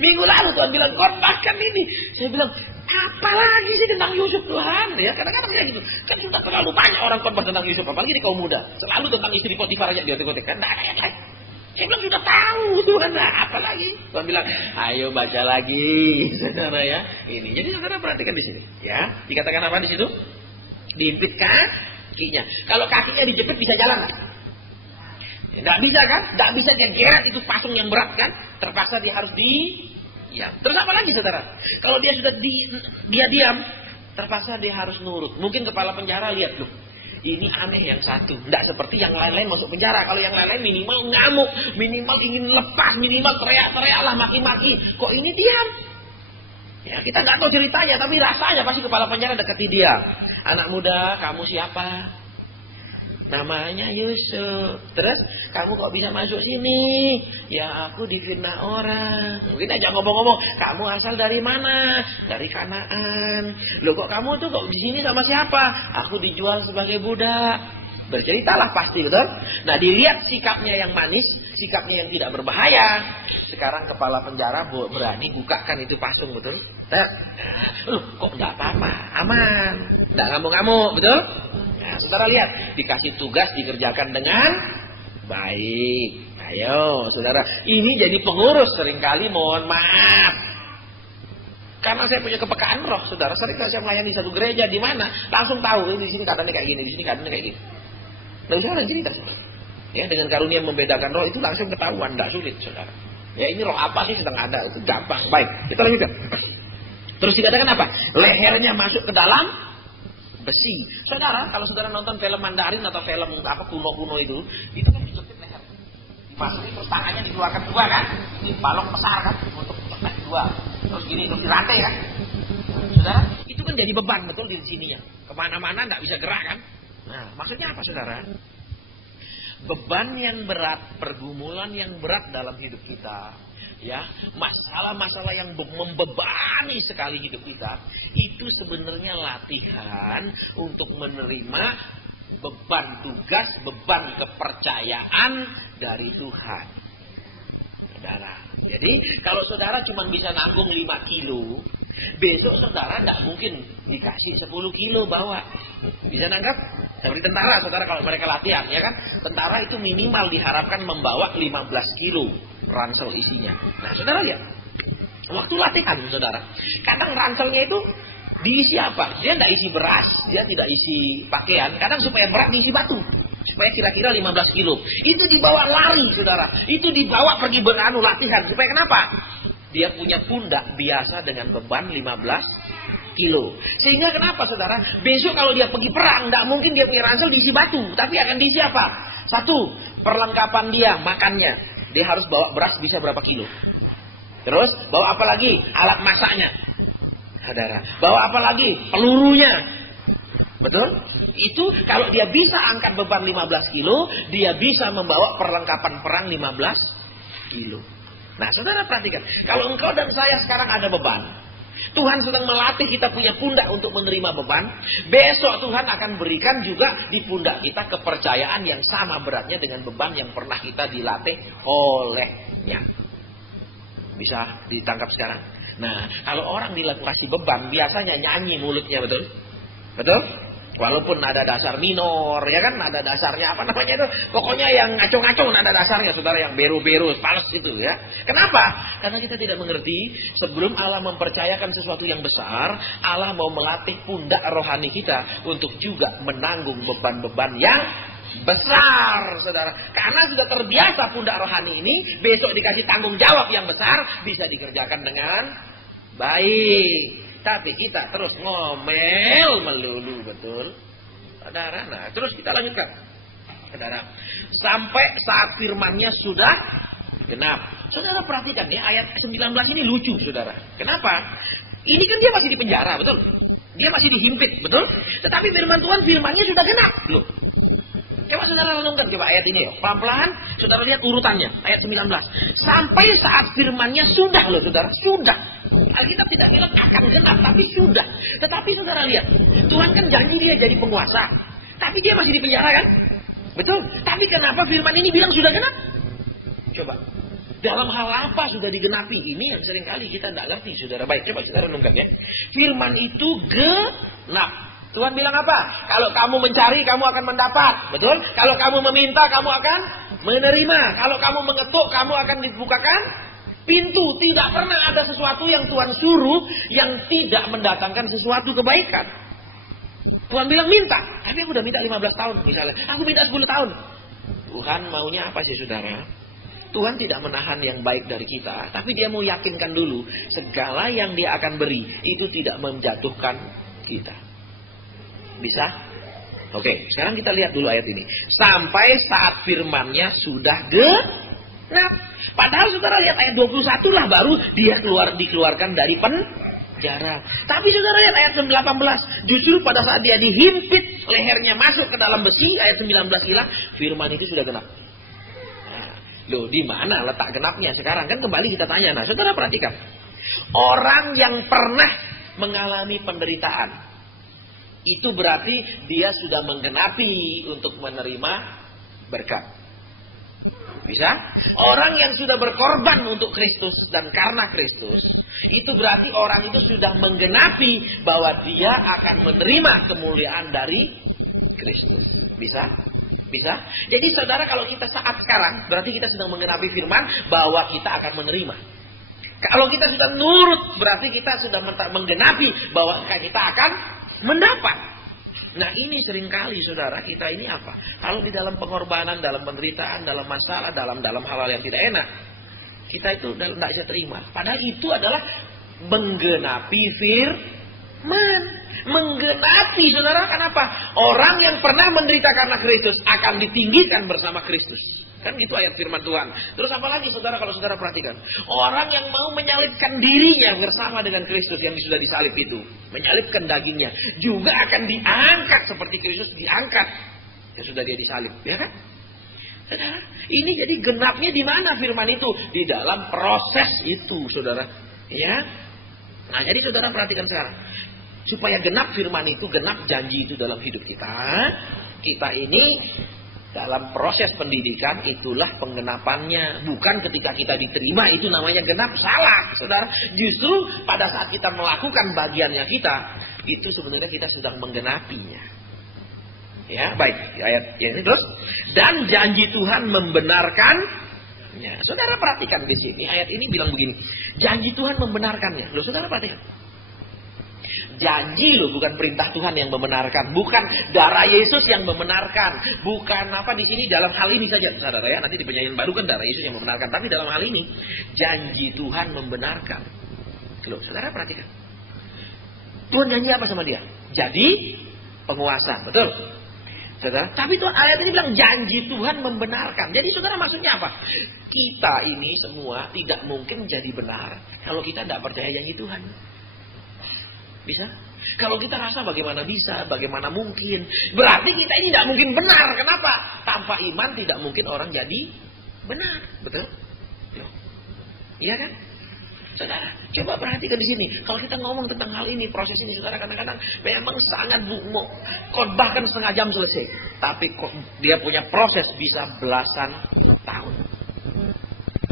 Minggu lalu Tuhan bilang korbankan ini, saya bilang apalagi sih tentang Yusuf Tuhan, ya kadang-kadang kayak gitu. Kan sudah terlalu banyak orang korban tentang Yusuf, apalagi di kaum muda. Selalu tentang istri Potifar aja dia kotek kan, ada yang lain. Saya bilang sudah tahu Tuhan, nah, apa lagi? Tuhan bilang, ayo baca lagi, saudara ya. Ini, jadi saudara perhatikan di sini, ya. Dikatakan apa di situ? Diimpit kakinya. Kalau kakinya dijepit bisa jalan nggak? Nggak bisa kan? Nggak bisa dia geret itu patung yang berat kan? Terpaksa dia harus ya. Terus apa lagi saudara? Kalau dia sudah dia diam, terpaksa dia harus nurut. Mungkin kepala penjara lihat loh, ini aneh yang satu, tidak seperti yang lain-lain masuk penjara. Kalau yang lain-lain minimal ngamuk, minimal ingin lepas, minimal teriak-teriak lah, maki-maki. Kok ini diam? Ya kita nggak tahu ceritanya, tapi rasanya pasti kepala penjara dekati dia. Anak muda, kamu siapa? Namanya Yusuf. Terus kamu kok bisa masuk sini? Ya aku difitnah orang. Mungkin aja ngomong-ngomong, kamu asal dari mana? Dari Kanaan. Loh kok kamu tuh kok di sini sama siapa? Aku dijual sebagai budak. Berceritalah pasti, betul? Nah dilihat sikapnya yang manis, sikapnya yang tidak berbahaya. Sekarang kepala penjara berani bukakan itu patung, betul? Loh kok nggak apa-apa, aman, nggak ngamuk-ngamuk, betul? Nah, saudara lihat, dikasih tugas dikerjakan dengan baik. Ayo, saudara, ini jadi pengurus seringkali mohon maaf. Karena saya punya kepekaan roh, saudara. Sering saya melayani satu gereja di mana, langsung tahu ini di sini keadaannya kayak gini, di sini keadaannya kayak gini. Nah, saudara cerita. Ya, dengan karunia membedakan roh itu langsung ketahuan, tidak sulit, saudara. Ya, ini roh apa sih sedang ada, itu gampang. Baik, kita lanjutkan. Terus dikatakan apa? Lehernya masuk ke dalam besi. Saudara, kalau saudara nonton film Mandarin atau film apa kuno-kuno itu kan dijepit leher. Dimasukin terus tangannya dikeluarkan dua kan? Ini balok besar kan untuk jepit dua. Terus gini terus dirantai kan? Saudara, itu kan jadi beban betul di sininya. Kemana-mana nggak bisa gerak kan? Nah, maksudnya apa saudara? Beban yang berat, pergumulan yang berat dalam hidup kita, ya, masalah-masalah yang membebani sekali hidup kita, itu sebenarnya latihan untuk menerima beban tugas, beban kepercayaan dari Tuhan. Saudara, jadi kalau saudara cuma bisa nanggung 5 kilo, besok saudara tidak mungkin dikasih 10 kilo bawa. Bisa nanggap? Seperti tentara, saudara kalau mereka latihan, ya kan? Tentara itu minimal diharapkan membawa 15 kilo ransel isinya. Nah, saudara lihat. Waktu latihan, saudara. Kadang ranselnya itu diisi apa? Dia tidak isi beras, dia tidak isi pakaian. Kadang supaya berat diisi batu. Supaya kira-kira 15 kilo. Itu dibawa lari, saudara. Itu dibawa pergi latihan. Supaya kenapa? Dia punya pundak biasa dengan beban 15 kilo. Sehingga kenapa saudara? Besok kalau dia pergi perang, tidak mungkin dia punya ransel diisi batu. Tapi akan diisi apa? Satu, perlengkapan dia, makannya. Dia harus bawa beras bisa berapa kilo. Terus, bawa apa lagi? Alat masaknya. Saudara, bawa apa lagi? Pelurunya. Betul? Itu kalau dia bisa angkat beban 15 kilo, dia bisa membawa perlengkapan perang 15 kilo. Nah, saudara perhatikan. Kalau engkau dan saya sekarang ada beban, Tuhan sedang melatih kita punya pundak untuk menerima beban. Besok Tuhan akan berikan juga di pundak kita kepercayaan yang sama beratnya dengan beban yang pernah kita dilatih olehnya. Bisa ditangkap sekarang? Nah, kalau orang kasih beban, biasanya nyanyi mulutnya, betul? Betul? Walaupun ada dasar minor, ya kan, ada dasarnya apa namanya itu, pokoknya yang ngaco-ngaco ada dasarnya, saudara, yang beru-beru, pales itu ya. Kenapa? Karena kita tidak mengerti, sebelum Allah mempercayakan sesuatu yang besar, Allah mau melatih pundak rohani kita untuk juga menanggung beban-beban yang besar, saudara. Karena sudah terbiasa pundak rohani ini, besok dikasih tanggung jawab yang besar, bisa dikerjakan dengan baik. Tapi kita terus ngomel melulu, betul, saudara. Nah, terus kita lanjutkan, saudara. Sampai saat firman-Nya sudah genap. Saudara perhatikan ya, ayat 19 ini lucu, saudara. Kenapa? Ini kan dia masih di penjara, betul? Dia masih dihimpit, betul? Tetapi firman Tuhan, firman-Nya sudah genap, loh. Coba saudara renungkan coba ayat ini. Pelan-pelan saudara lihat urutannya. Ayat 19. Sampai saat firman-Nya sudah loh saudara. Sudah. Alkitab tidak bilang akan genap. Tapi sudah. Tetapi saudara lihat. Tuhan kan janji dia jadi penguasa. Tapi dia masih di penjara kan? Betul. Tapi kenapa firman ini bilang sudah genap? Coba. Dalam hal apa sudah digenapi? Ini yang seringkali kita tidak ngerti saudara. Baik coba kita renungkan ya. Firman itu genap. Tuhan bilang apa? Kalau kamu mencari, kamu akan mendapat. Betul? Kalau kamu meminta, kamu akan menerima. Kalau kamu mengetuk, kamu akan dibukakan pintu. Tidak pernah ada sesuatu yang Tuhan suruh yang tidak mendatangkan sesuatu kebaikan. Tuhan bilang minta. Tapi aku udah minta 15 tahun misalnya. Aku minta 10 tahun. Tuhan maunya apa sih saudara? Tuhan tidak menahan yang baik dari kita. Tapi dia mau yakinkan dulu. Segala yang dia akan beri. Itu tidak menjatuhkan kita. Bisa? Oke, sekarang kita lihat dulu ayat ini. Sampai saat firman-Nya sudah genap. Padahal saudara lihat ayat 21 lah baru dia dikeluarkan dari penjara. Tapi saudara lihat ayat 18. Justru pada saat dia dihimpit, lehernya masuk ke dalam besi, ayat 19 hilang, firman itu sudah genap. Nah, loh, di mana letak genapnya sekarang? Kan kembali kita tanya. Nah, saudara perhatikan. Orang yang pernah mengalami penderitaan, itu berarti dia sudah menggenapi untuk menerima berkat. Bisa? Orang yang sudah berkorban untuk Kristus dan karena Kristus, itu berarti orang itu sudah menggenapi bahwa dia akan menerima kemuliaan dari Kristus. Bisa? Bisa? Jadi saudara kalau kita saat sekarang, berarti kita sedang menggenapi firman bahwa kita akan menerima. Kalau kita sudah nurut, berarti kita sudah menggenapi bahwa kita akan mendapat. Nah ini seringkali saudara kita ini apa? Kalau di dalam pengorbanan, dalam penderitaan, dalam masalah, dalam hal-hal yang tidak enak, kita itu tidak bisa terima. Padahal itu adalah menggenapi firman. Menggenapi saudara, kenapa? Orang yang pernah menderita karena Kristus akan ditinggikan bersama Kristus. Kan gitu ayat firman Tuhan. Terus apa lagi saudara kalau saudara perhatikan? Orang yang mau menyalibkan dirinya bersama dengan Kristus yang sudah disalib itu. Menyalibkan dagingnya. Juga akan diangkat seperti Kristus diangkat. Yang sudah dia disalib. Ya kan? Saudara, ini jadi genapnya di mana firman itu? Di dalam proses itu saudara. Ya. Nah jadi saudara perhatikan sekarang. Supaya genap firman itu, genap janji itu dalam hidup kita. Kita ini dalam proses pendidikan itulah penggenapannya. Bukan ketika kita diterima itu namanya genap. Salah saudara. Justru pada saat kita melakukan bagiannya kita, itu sebenarnya kita sedang menggenapinya. Ya baik. Ayat ini terus. Dan janji Tuhan membenarkannya. Saudara perhatikan di sini. Ayat ini bilang begini. Janji Tuhan membenarkannya. Loh saudara perhatikan. Janji loh, bukan perintah Tuhan yang membenarkan, bukan darah Yesus yang membenarkan, bukan apa di sini dalam hal ini saja, saudara ya. Nanti di penyanyian baru kan darah Yesus yang membenarkan, tapi dalam hal ini janji Tuhan membenarkan. Loh, saudara perhatikan. Tuhan janji apa sama dia? Jadi penguasa, betul? Saudara, tapi Tuhan ayat ini bilang janji Tuhan membenarkan. Jadi saudara maksudnya apa? Kita ini semua tidak mungkin jadi benar kalau kita tidak percaya janji Tuhan. Bisa? Kalau kita rasa bagaimana bisa, bagaimana mungkin. Berarti kita ini tidak mungkin benar. Kenapa? Tanpa iman tidak mungkin orang jadi benar. Betul? Iya kan? Saudara, coba perhatikan di sini. Kalau kita ngomong tentang hal ini, proses ini, saudara kadang-kadang memang sangat khotbah kan setengah jam selesai. Tapi dia punya proses bisa belasan tahun.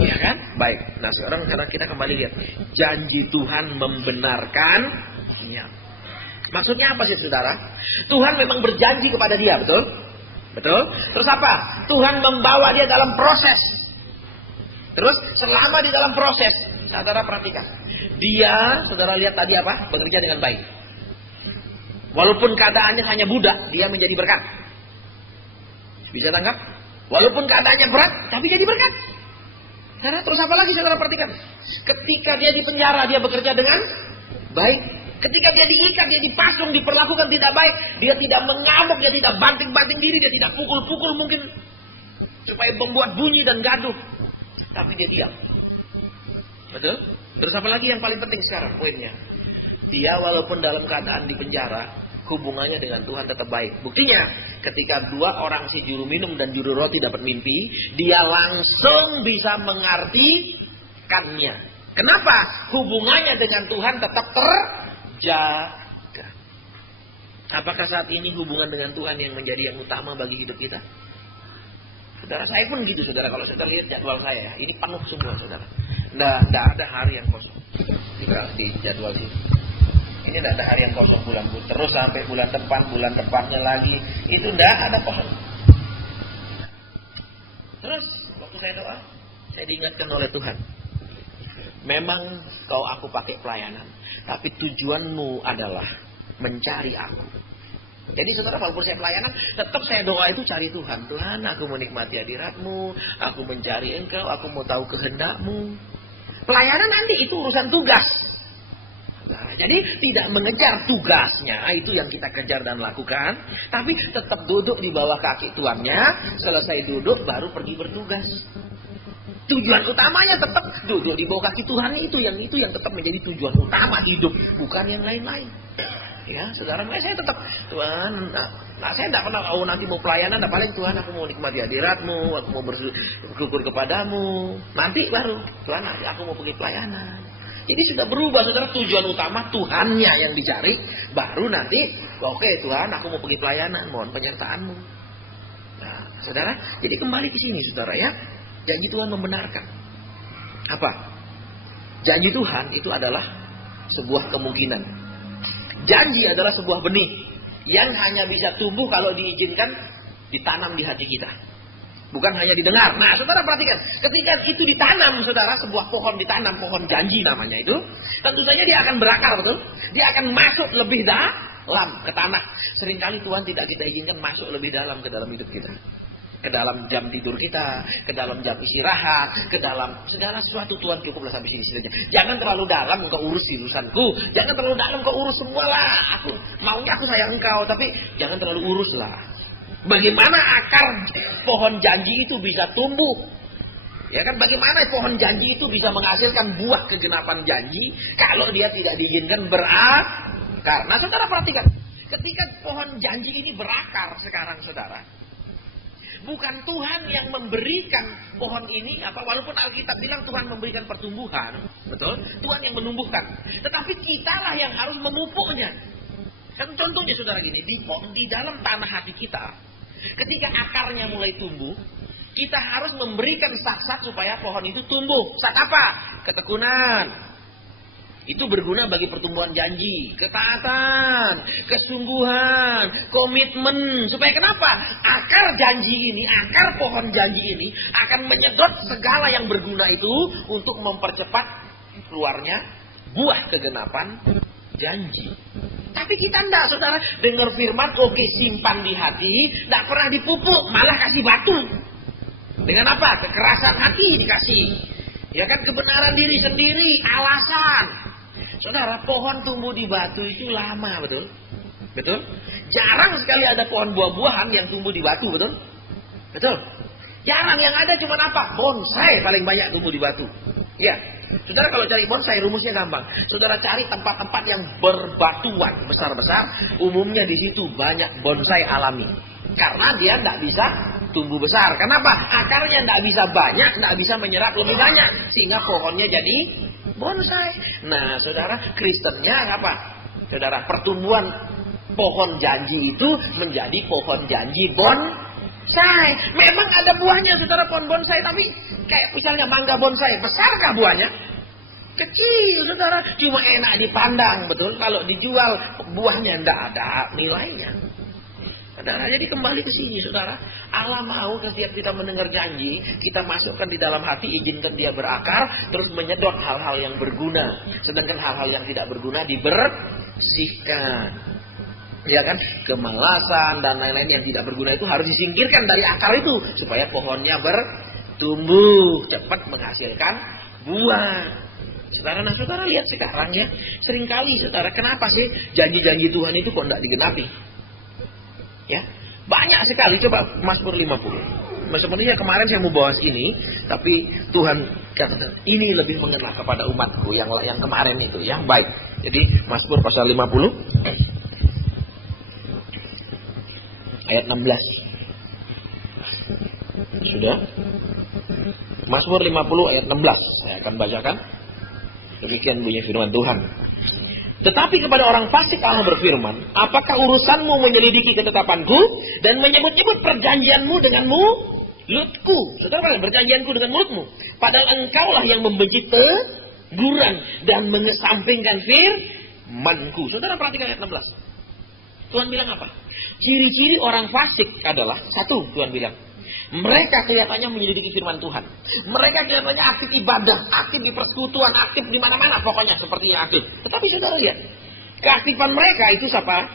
Iya kan? Baik. Nah sekarang kita kembali lihat. Janji Tuhan membenarkan. Ya. Maksudnya apa sih saudara? Tuhan memang berjanji kepada dia, betul? Betul? Terus apa? Tuhan membawa dia dalam proses. Terus selama di dalam proses, saudara perhatikan. Dia, saudara lihat tadi apa? Bekerja dengan baik. Walaupun keadaannya hanya budak, dia menjadi berkat. Bisa tangkap? Walaupun keadaannya berat, tapi jadi berkat. Saudara, terus apa lagi saudara perhatikan? Ketika dia di penjara, dia bekerja dengan baik. Ketika dia diikat, dia dipasung, diperlakukan tidak baik. Dia tidak mengamuk, dia tidak banting-banting diri, dia tidak pukul-pukul mungkin. Supaya membuat bunyi dan gaduh. Tapi dia diam. Betul? Terus apa lagi yang paling penting sekarang poinnya? Dia walaupun dalam keadaan di penjara, hubungannya dengan Tuhan tetap baik. Buktinya, ketika dua orang, si juru minum dan juru roti dapat mimpi, dia langsung bisa mengartikannya. Kenapa? Hubungannya dengan Tuhan tetap terjaga. Apakah saat ini hubungan dengan Tuhan yang menjadi yang utama bagi hidup kita? Saudara, saya pun gitu, saudara. Kalau saudara lihat jadwal saya, ini penuh semua, saudara. Nggak ada hari yang kosong. Di jadwal ini. Ini tidak ada hari yang kosong bulan. Terus sampai bulan depannya lagi. Itu tidak ada kosong. Terus, waktu saya doa, saya diingatkan oleh Tuhan. Memang aku pakai pelayanan. Tapi tujuanmu adalah mencari aku. Jadi saudara, walaupun saya pelayanan, tetap saya doa itu cari Tuhan. Tuhan, aku menikmati hadirat-Mu, aku mencari Engkau, aku mau tahu kehendak-Mu. Pelayanan nanti itu urusan tugas. Nah, jadi tidak mengejar tugasnya, itu yang kita kejar dan lakukan. Tapi tetap duduk di bawah kaki tuannya, selesai duduk baru pergi bertugas. Tujuan utamanya tetap duduk di bawah kaki Tuhan, itu yang tetap menjadi tujuan utama hidup, bukan yang lain-lain. Ya, saudara, saya tetap Tuhan. Saya tidak pernah nanti mau pelayanan, paling Tuhan aku mau nikmati hadirat-Mu, aku mau bersyukur kepadamu. Nanti baru Tuhan, nanti aku mau pergi pelayanan. Jadi sudah berubah, saudara. Tujuan utama Tuhannya yang dicari, baru nanti oke, Tuhan, aku mau pergi pelayanan, mohon penyertaan-Mu. Nah, saudara, jadi kembali ke sini, saudara, ya. Janji Tuhan membenarkan. Apa? Janji Tuhan itu adalah sebuah kemungkinan. Janji adalah sebuah benih yang hanya bisa tumbuh kalau diizinkan ditanam di hati kita. Bukan hanya didengar. Nah, saudara perhatikan. Ketika itu ditanam, saudara, sebuah pohon ditanam, pohon janji namanya itu. Tentu saja dia akan berakar, betul? Dia akan masuk lebih dalam ke tanah. Seringkali Tuhan tidak kita izinkan masuk lebih dalam ke dalam hidup kita. Ke dalam jam tidur kita, ke dalam jam istirahat, ke dalam segala sesuatu. Tuhan, cukuplah sampai sini saja. Jangan terlalu dalam engkau urus urusanku. Jangan terlalu dalam engkau urus semualah. Maunya aku sayang engkau, tapi jangan terlalu uruslah. Bagaimana akar pohon janji itu bisa tumbuh? Ya kan, bagaimana pohon janji itu bisa menghasilkan buah kegenapan janji kalau dia tidak diizinkan berakar? Nah, saudara perhatikan, ketika pohon janji ini berakar sekarang, saudara, bukan Tuhan yang memberikan pohon ini, walaupun Alkitab bilang Tuhan memberikan pertumbuhan, betul? Tuhan yang menumbuhkan. Tetapi kitalah yang harus memupuknya. Kan contohnya, saudara, gini, di dalam tanah hati kita, ketika akarnya mulai tumbuh, kita harus memberikan sak-sak supaya pohon itu tumbuh. Sak apa? Ketekunan. Itu berguna bagi pertumbuhan janji, ketaatan, kesungguhan, komitmen. Supaya kenapa? Akar janji ini, akar pohon janji ini akan menyedot segala yang berguna itu untuk mempercepat keluarnya buah kegenapan janji. Tapi kita enggak, saudara. Dengar firman, oke, simpan di hati, enggak pernah dipupuk, malah kasih batu. Dengan apa? Kekerasan hati dikasih. Ya kan, kebenaran diri sendiri, alasan. Saudara, pohon tumbuh di batu itu lama, betul? Betul? Jarang sekali ada pohon buah-buahan yang tumbuh di batu, betul? Betul? Jarang, yang ada cuma apa? Bonsai paling banyak tumbuh di batu. Ya, saudara, kalau cari bonsai rumusnya gampang. Saudara cari tempat-tempat yang berbatuan besar-besar, umumnya di situ banyak bonsai alami. Karena dia tidak bisa tumbuh besar. Kenapa? Akarnya tidak bisa banyak, tidak bisa menyerap lebih banyak, sehingga pohonnya jadi bonsai. Nah, saudara, Kristennya apa? Saudara, pertumbuhan pohon janji itu menjadi pohon janji bonsai. Memang ada buahnya, saudara, pohon bonsai, tapi kayak misalnya mangga bonsai, besarkah buahnya? Kecil, saudara, cuma enak dipandang, betul? Kalau dijual, buahnya tidak ada nilainya. Saudara, jadi kembali ke sini, saudara. Allah mau setiap kita mendengar janji, kita masukkan di dalam hati, izinkan dia berakar, terus menyedot hal-hal yang berguna. Sedangkan hal-hal yang tidak berguna dibersihkan. Ya kan? Kemalasan dan lain-lain yang tidak berguna itu harus disingkirkan dari akar itu, supaya pohonnya bertumbuh, cepat menghasilkan buah. Saudara, nah saudara lihat sekarang ya, seringkali saudara, kenapa sih janji-janji Tuhan itu kok tidak digenapi? Ya, banyak sekali. Coba Mazmur 50. Sebenarnya kemarin saya mau bahas ini, tapi Tuhan kata ini lebih mengena kepada umatku yang kemarin itu, yang baik. Jadi Mazmur pasal 50. ayat 16. Sudah? Mazmur 50 ayat 16. Saya akan bacakan. Demikian bunyi firman Tuhan. Tetapi kepada orang fasik Allah berfirman, apakah urusanmu menyelidiki ketetapanku dan menyebut-nyebut perjanjianmu dengan mulutku? Saudara, perjanjianku dengan mulutmu. Padahal engkaulah yang membenci teguran dan mengesampingkan firmanku. Saudara perhatikan ayat 16. Tuhan bilang apa? Ciri-ciri orang fasik adalah, satu, Tuhan bilang, mereka kelihatannya menyelidiki firman Tuhan. Mereka kelihatannya aktif ibadah, aktif di persekutuan, aktif di mana-mana, pokoknya seperti yang aktif. Tetapi saudara lihat, keaktifan mereka itu siapa?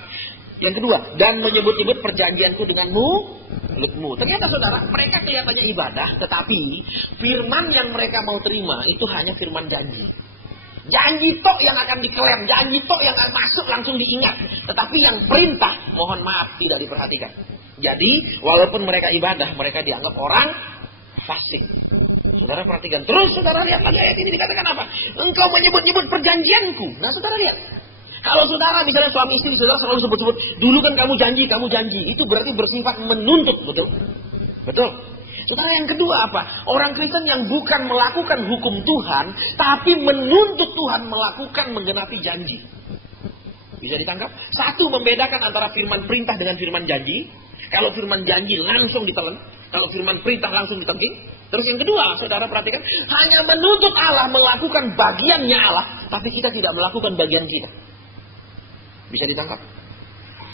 Yang kedua, dan menyebut-nyebut perjanjianku dengan mulutmu. Ternyata saudara, mereka kelihatannya ibadah, tetapi firman yang mereka mau terima itu hanya firman janji. Janji tok yang akan diklaim, janji tok yang akan masuk langsung diingat. Tetapi yang perintah, mohon maaf, tidak diperhatikan. Jadi, walaupun mereka ibadah, mereka dianggap orang fasik. Saudara perhatikan. Terus saudara lihat lagi ayat ini dikatakan apa? Engkau menyebut-nyebut perjanjianku. Nah saudara lihat. Kalau saudara misalnya suami istri, saudara selalu sebut-sebut, dulu kan kamu janji. Itu berarti bersifat menuntut, betul? Betul. Saudara yang kedua apa? Orang Kristen yang bukan melakukan hukum Tuhan, tapi menuntut Tuhan melakukan menggenapi janji. Bisa ditangkap? Satu, membedakan antara firman perintah dengan firman janji. Kalau firman janji langsung ditelan, kalau firman perintah langsung ditengking. Terus yang kedua, saudara perhatikan, hanya menuntut Allah melakukan bagiannya Allah, tapi kita tidak melakukan bagian kita. Bisa ditangkap?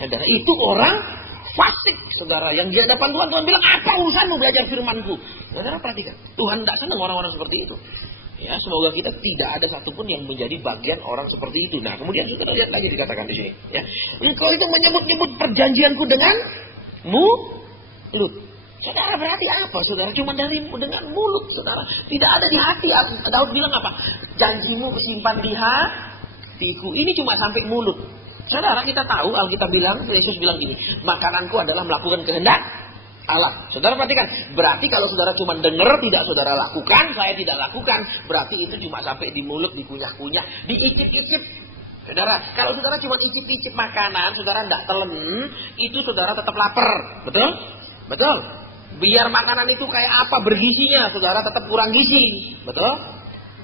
Saudara, itu orang fasik, saudara, yang di hadapan Tuhan. Tuhan bilang, apa urusanmu belajar firmanku? Saudara perhatikan, Tuhan tidak senang orang-orang seperti itu. Ya, semoga kita tidak ada satupun yang menjadi bagian orang seperti itu. Nah, kemudian saudara lihat lagi dikatakan di sini. Ya, engkau itu menyebut-nyebut perjanjianku dengan mulut. Saudara berarti apa, saudara? Cuma dengan mulut, saudara. Tidak ada di hati. Daud bilang apa? Janjimu simpan di hatiku. Ini cuma sampai mulut. Saudara, kita tahu Alkitab bilang, Yesus bilang gini, makananku adalah melakukan kehendak Allah. Saudara perhatikan, berarti kalau saudara cuma dengar, tidak saudara lakukan, saya tidak lakukan, berarti itu cuma sampai di mulut, dikunyah-kunyah, diicip-icip. Saudara, kalau saudara cuma icip-icip makanan, saudara tidak telan, itu saudara tetap lapar. Betul? Betul. Biar makanan itu kayak apa bergizinya, saudara tetap kurang gizi. Betul?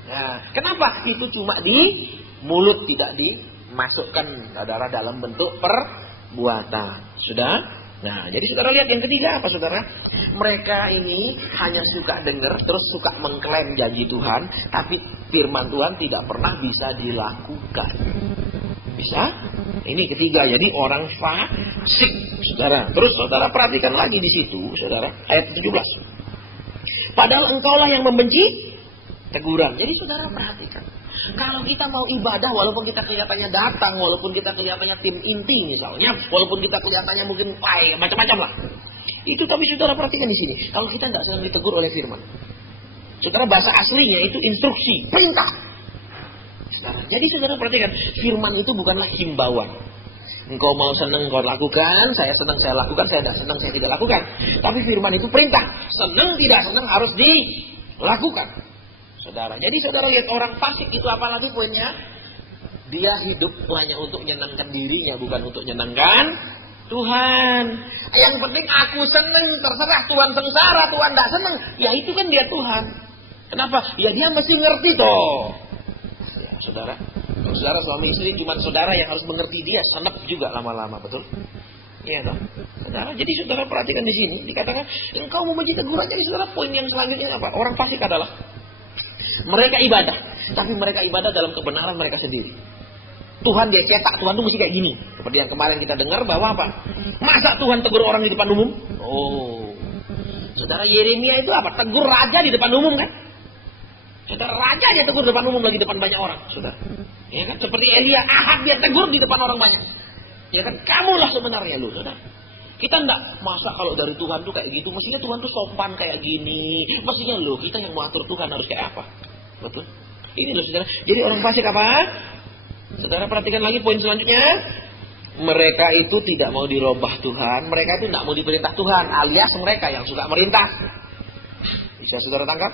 Nah, kenapa? Itu cuma di mulut, tidak dimasukkan, saudara, dalam bentuk perbuatan. Sudah? Nah, jadi saudara lihat yang ketiga apa, saudara? Mereka ini hanya suka dengar, terus suka mengklaim janji Tuhan, tapi firman Tuhan tidak pernah bisa dilakukan. Bisa? Ini ketiga, jadi orang fasik, saudara. Terus saudara perhatikan lagi di situ, saudara, ayat 17. Padahal engkaulah yang membenci teguran. Jadi saudara perhatikan. Kalau kita mau ibadah, walaupun kita kelihatannya datang, walaupun kita kelihatannya tim inti misalnya, walaupun kita kelihatannya mungkin macam-macam lah. Itu tapi saudara perhatikan di sini. Kalau kita tidak sedang ditegur oleh firman, saudara, bahasa aslinya itu instruksi, perintah. Saudara, jadi saudara perhatikan, firman itu bukanlah himbauan. Engkau mau senang kau lakukan, saya senang saya lakukan, saya tidak senang saya tidak lakukan. Tapi firman itu perintah. Senang tidak senang harus dilakukan. Saudara, jadi saudara lihat orang fasik itu apalagi poinnya? Dia hidup hanya untuk menyenangkan dirinya, bukan untuk menyenangkan Tuhan. Yang penting aku senang, terserah Tuhan sengsara, Tuhan tidak senang. Ya itu kan dia Tuhan. Kenapa? Ya dia mesti ngerti toh. Ya, saudara, kalau saudara suami istri cuma saudara yang harus mengerti dia, senep juga lama-lama, betul? Iya toh. Saudara, jadi saudara perhatikan di sini dikatakan engkau membenci teguran. Jadi saudara poin yang selanjutnya apa? Orang fasik adalah mereka ibadah, tapi mereka ibadah dalam kebenaran mereka sendiri. Tuhan dia cetak, Tuhan itu mesti kayak gini. Seperti yang kemarin kita dengar bahwa apa? Masa Tuhan tegur orang di depan umum? Oh, saudara, Yeremia itu apa? Tegur raja di depan umum kan? Saudara, raja dia tegur di depan umum lagi depan banyak orang, saudara. Ya kan? Seperti Elia, Ahab dia tegur di depan orang banyak. Ya kan? Kamulah sebenarnya lu, saudara. Kita enggak, masa kalau dari Tuhan tuh kayak gitu, mestinya Tuhan tuh sopan kayak gini. Mestinya lo, kita yang mengatur Tuhan harus kayak apa? Betul? Ini loh saudara. Jadi orang fasik apa? Saudara perhatikan lagi poin selanjutnya. Mereka itu tidak mau dirubah Tuhan. Mereka itu tidak mau diperintah Tuhan. Alias mereka yang suka merintah. Bisa saudara tangkap?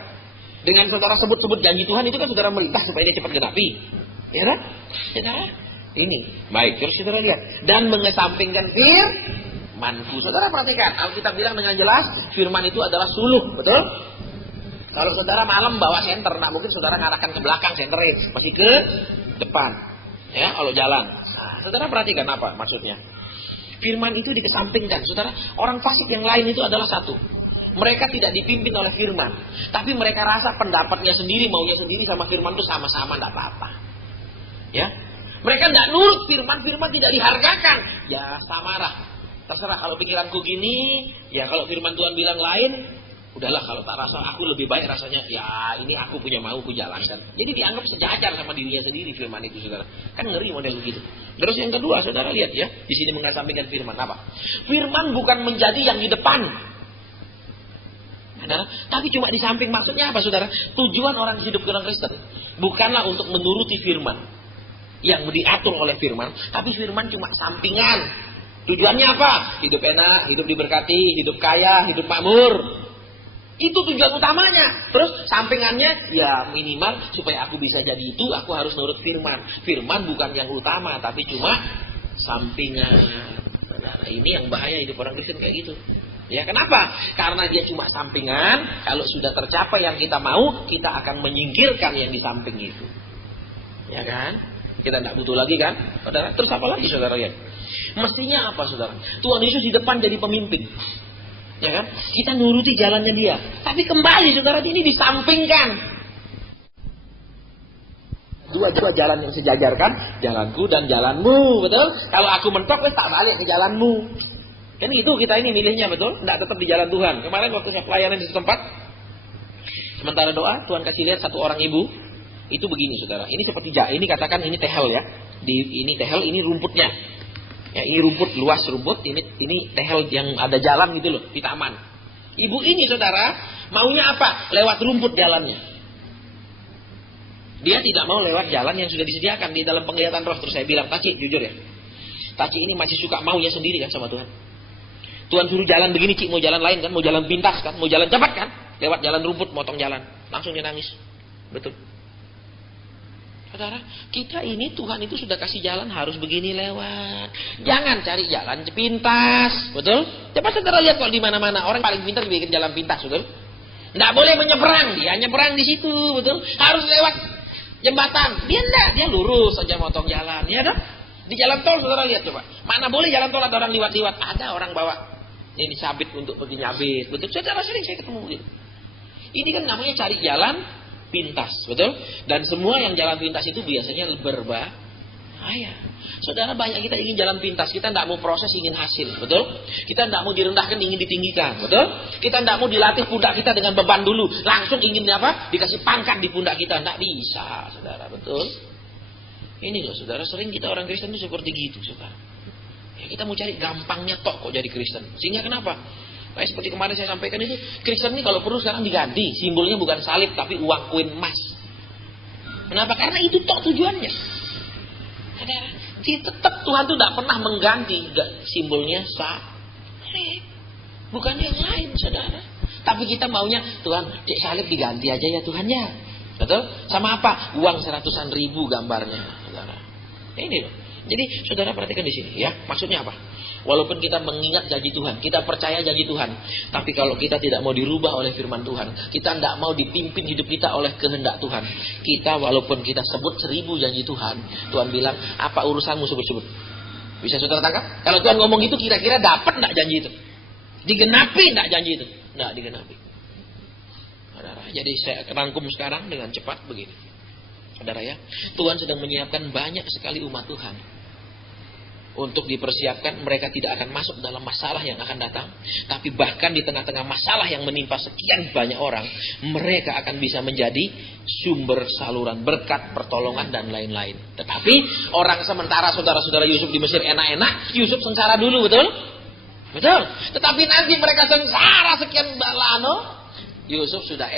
Dengan saudara sebut-sebut janji Tuhan itu kan saudara merintah supaya dia cepat genapi. Ya kan? Saudara? Ini. Baik, terus saudara lihat. Dan mengesampingkan manku. Saudara perhatikan, Alkitab bilang dengan jelas, firman itu adalah suluh, betul? Kalau saudara malam bawa senter, nggak mungkin saudara ngarahkan ke belakang senterin, masih ke depan. Ya, kalau jalan. Nah, saudara perhatikan apa maksudnya? Firman itu dikesampingkan, saudara. Orang fasik yang lain itu adalah satu. Mereka tidak dipimpin oleh firman, tapi mereka rasa pendapatnya sendiri, maunya sendiri sama firman itu sama-sama, nggak apa-apa. Ya, mereka tidak nurut firman, firman tidak dihargakan. Ya, samarah. Terserah kalau pikiranku gini, ya kalau firman Tuhan bilang lain, udahlah kalau tak rasa aku lebih baik rasanya, ya ini aku punya mau aku jalankan. Jadi dianggap sejajar sama dirinya sendiri firman itu, saudara. Kan ngeri model begitu. Terus yang kedua, saudara lihat ya, di sini mengesampingkan firman apa? Firman bukan menjadi yang di depan, saudara, tapi cuma di samping. Maksudnya apa, saudara? Tujuan orang hidup orang Kristen bukanlah untuk menuruti firman yang diatur oleh firman, tapi firman cuma sampingan. Tujuannya apa? Hidup enak, hidup diberkati, hidup kaya, hidup makmur. Itu tujuan utamanya. Terus sampingannya ya minimal supaya aku bisa jadi itu, aku harus nurut firman. Firman bukan yang utama, tapi cuma sampingan. Nah, ini yang bahaya hidup orang Kristen kayak gitu. Ya, kenapa? Karena dia cuma sampingan. Kalau sudah tercapai yang kita mau, kita akan menyingkirkan yang di samping itu. Ya kan? Kita tidak butuh lagi kan, saudara? Terus apa lagi, saudara lihat? Mestinya apa, saudara? Tuhan Yesus di depan jadi pemimpin. Ya kan? Kita nuruti jalannya dia. Tapi kembali, saudara, ini disampingkan. Dua jalan yang sejajar kan? Jalanku dan jalanmu, betul? Kalau aku mentok, tak balik ke jalanmu. Kan itu kita ini milihnya, betul? Tidak tetap di jalan Tuhan. Kemarin waktu saya pelayanan di tempat, sementara doa, Tuhan kasih lihat satu orang ibu. Itu begini, saudara. Ini seperti ini katakan ini tehel ya. Ini tehel, ini rumputnya. Ya, ini rumput, luas rumput. Ini tehel yang ada jalan gitu loh, di taman. Ibu ini, saudara, maunya apa? Lewat rumput jalannya. Dia tidak mau lewat jalan yang sudah disediakan di dalam penglihatan roh. Terus saya bilang, Taci, jujur ya. Taci ini masih suka maunya sendiri kan sama Tuhan. Tuhan suruh jalan begini, Cik, mau jalan lain kan, mau jalan pintas kan, mau jalan cepat kan, lewat jalan rumput, motong jalan, langsung dia nangis. Betul. Saudara, kita ini Tuhan itu sudah kasih jalan harus begini lewat. Jangan cari jalan pintas, betul? Coba saudara lihat kalau di mana-mana orang paling pintar bikin jalan pintas, betul? Tidak boleh menyeberang, dia nyeberang di situ, betul? Harus lewat jembatan, dia enggak, dia lurus saja motong jalan, ya dong? Di jalan tol saudara lihat coba, mana boleh jalan tol ada orang liwat-liwat, ada orang bawa ini sabit untuk pergi nyabit, betul? Saudara sering saya ketemu begitu. Ini kan namanya cari jalan pintas, betul? Dan semua yang jalan pintas itu biasanya berbahaya. Saudara, banyak kita ingin jalan pintas, kita tidak mau proses, ingin hasil, betul? Kita tidak mau direndahkan, ingin ditinggikan, betul? Kita tidak mau dilatih pundak kita dengan beban dulu, langsung ingin apa? Dikasih pangkat di pundak kita, tidak bisa, saudara, betul? Ini loh, saudara, sering kita orang Kristen itu seperti gitu, saudara. Ya, kita mau cari gampangnya tok kok jadi Kristen. Sehingga kenapa? Kayak seperti kemarin saya sampaikan itu, Kristen ini kalau perlu sekarang diganti. Simbolnya bukan salib, tapi uang koin emas. Kenapa? Karena itu tok tujuannya. Saudara, jadi tetap Tuhan itu tidak pernah mengganti simbolnya salib. Bukan yang lain, saudara. Tapi kita maunya, Tuhan, salib diganti aja ya Tuhan ya. Betul? Sama apa? Uang 100-an ribu gambarnya, saudara. Ini loh. Jadi saudara perhatikan di sini ya. Maksudnya apa? Walaupun kita mengingat janji Tuhan, kita percaya janji Tuhan, tapi kalau kita tidak mau dirubah oleh firman Tuhan, kita tidak mau dipimpin hidup kita oleh kehendak Tuhan, kita walaupun kita sebut 1000 janji Tuhan, Tuhan bilang, apa urusanmu sebut-sebut? Bisa saudara tangkap? Kalau Tuhan ngomong itu, kira-kira dapat tidak janji itu? Digenapi tidak janji itu? Tidak digenapi. Saudara, jadi saya rangkum sekarang dengan cepat begini. Saudara ya, Tuhan sedang menyiapkan banyak sekali umat Tuhan untuk dipersiapkan, mereka tidak akan masuk dalam masalah yang akan datang, tapi bahkan di tengah-tengah masalah yang menimpa sekian banyak orang, mereka akan bisa menjadi sumber saluran berkat, pertolongan dan lain-lain. Tetapi orang sementara saudara-saudara Yusuf di Mesir enak-enak, Yusuf sengsara dulu, betul? Betul. Tetapi nanti mereka sengsara sekian lama, Yusuf sudah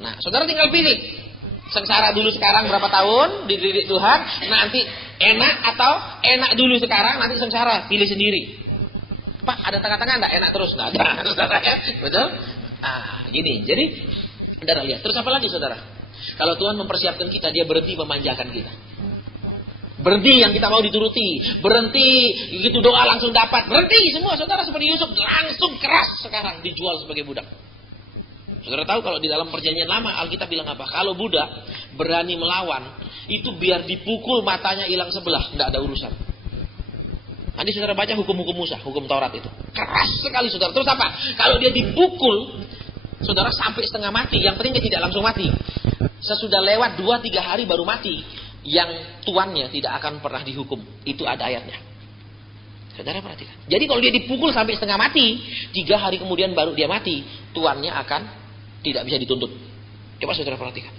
nah, saudara tinggal pilih. Sengsara dulu sekarang berapa tahun dididik Tuhan, nanti enak atau enak dulu sekarang nanti sengsara, pilih sendiri. Pak, ada tengah-tengah enggak? Enak terus enggak ada, saudara ya? Betul? Gini. Jadi saudara lihat, terus apa lagi saudara? Kalau Tuhan mempersiapkan kita, dia berhenti memanjakan kita. Berhenti yang kita mau dituruti. Berhenti gitu doa langsung dapat. Berhenti semua saudara seperti Yusuf. Langsung keras sekarang dijual sebagai budak. Saudara tahu kalau di dalam perjanjian lama Alkitab bilang apa? Kalau budak berani melawan, itu biar dipukul matanya hilang sebelah. Tidak ada urusan. Nanti saudara baca hukum-hukum Musa, hukum Taurat itu. Keras sekali saudara. Terus apa? Kalau dia dipukul, saudara sampai setengah mati. Yang penting dia tidak langsung mati. Sesudah lewat 2-3 hari baru mati. Yang tuannya tidak akan pernah dihukum. Itu ada ayatnya. Saudara perhatikan. Jadi kalau dia dipukul sampai setengah mati, 3 hari kemudian baru dia mati, tuannya akan tidak bisa dituntut. Coba saudara perhatikan.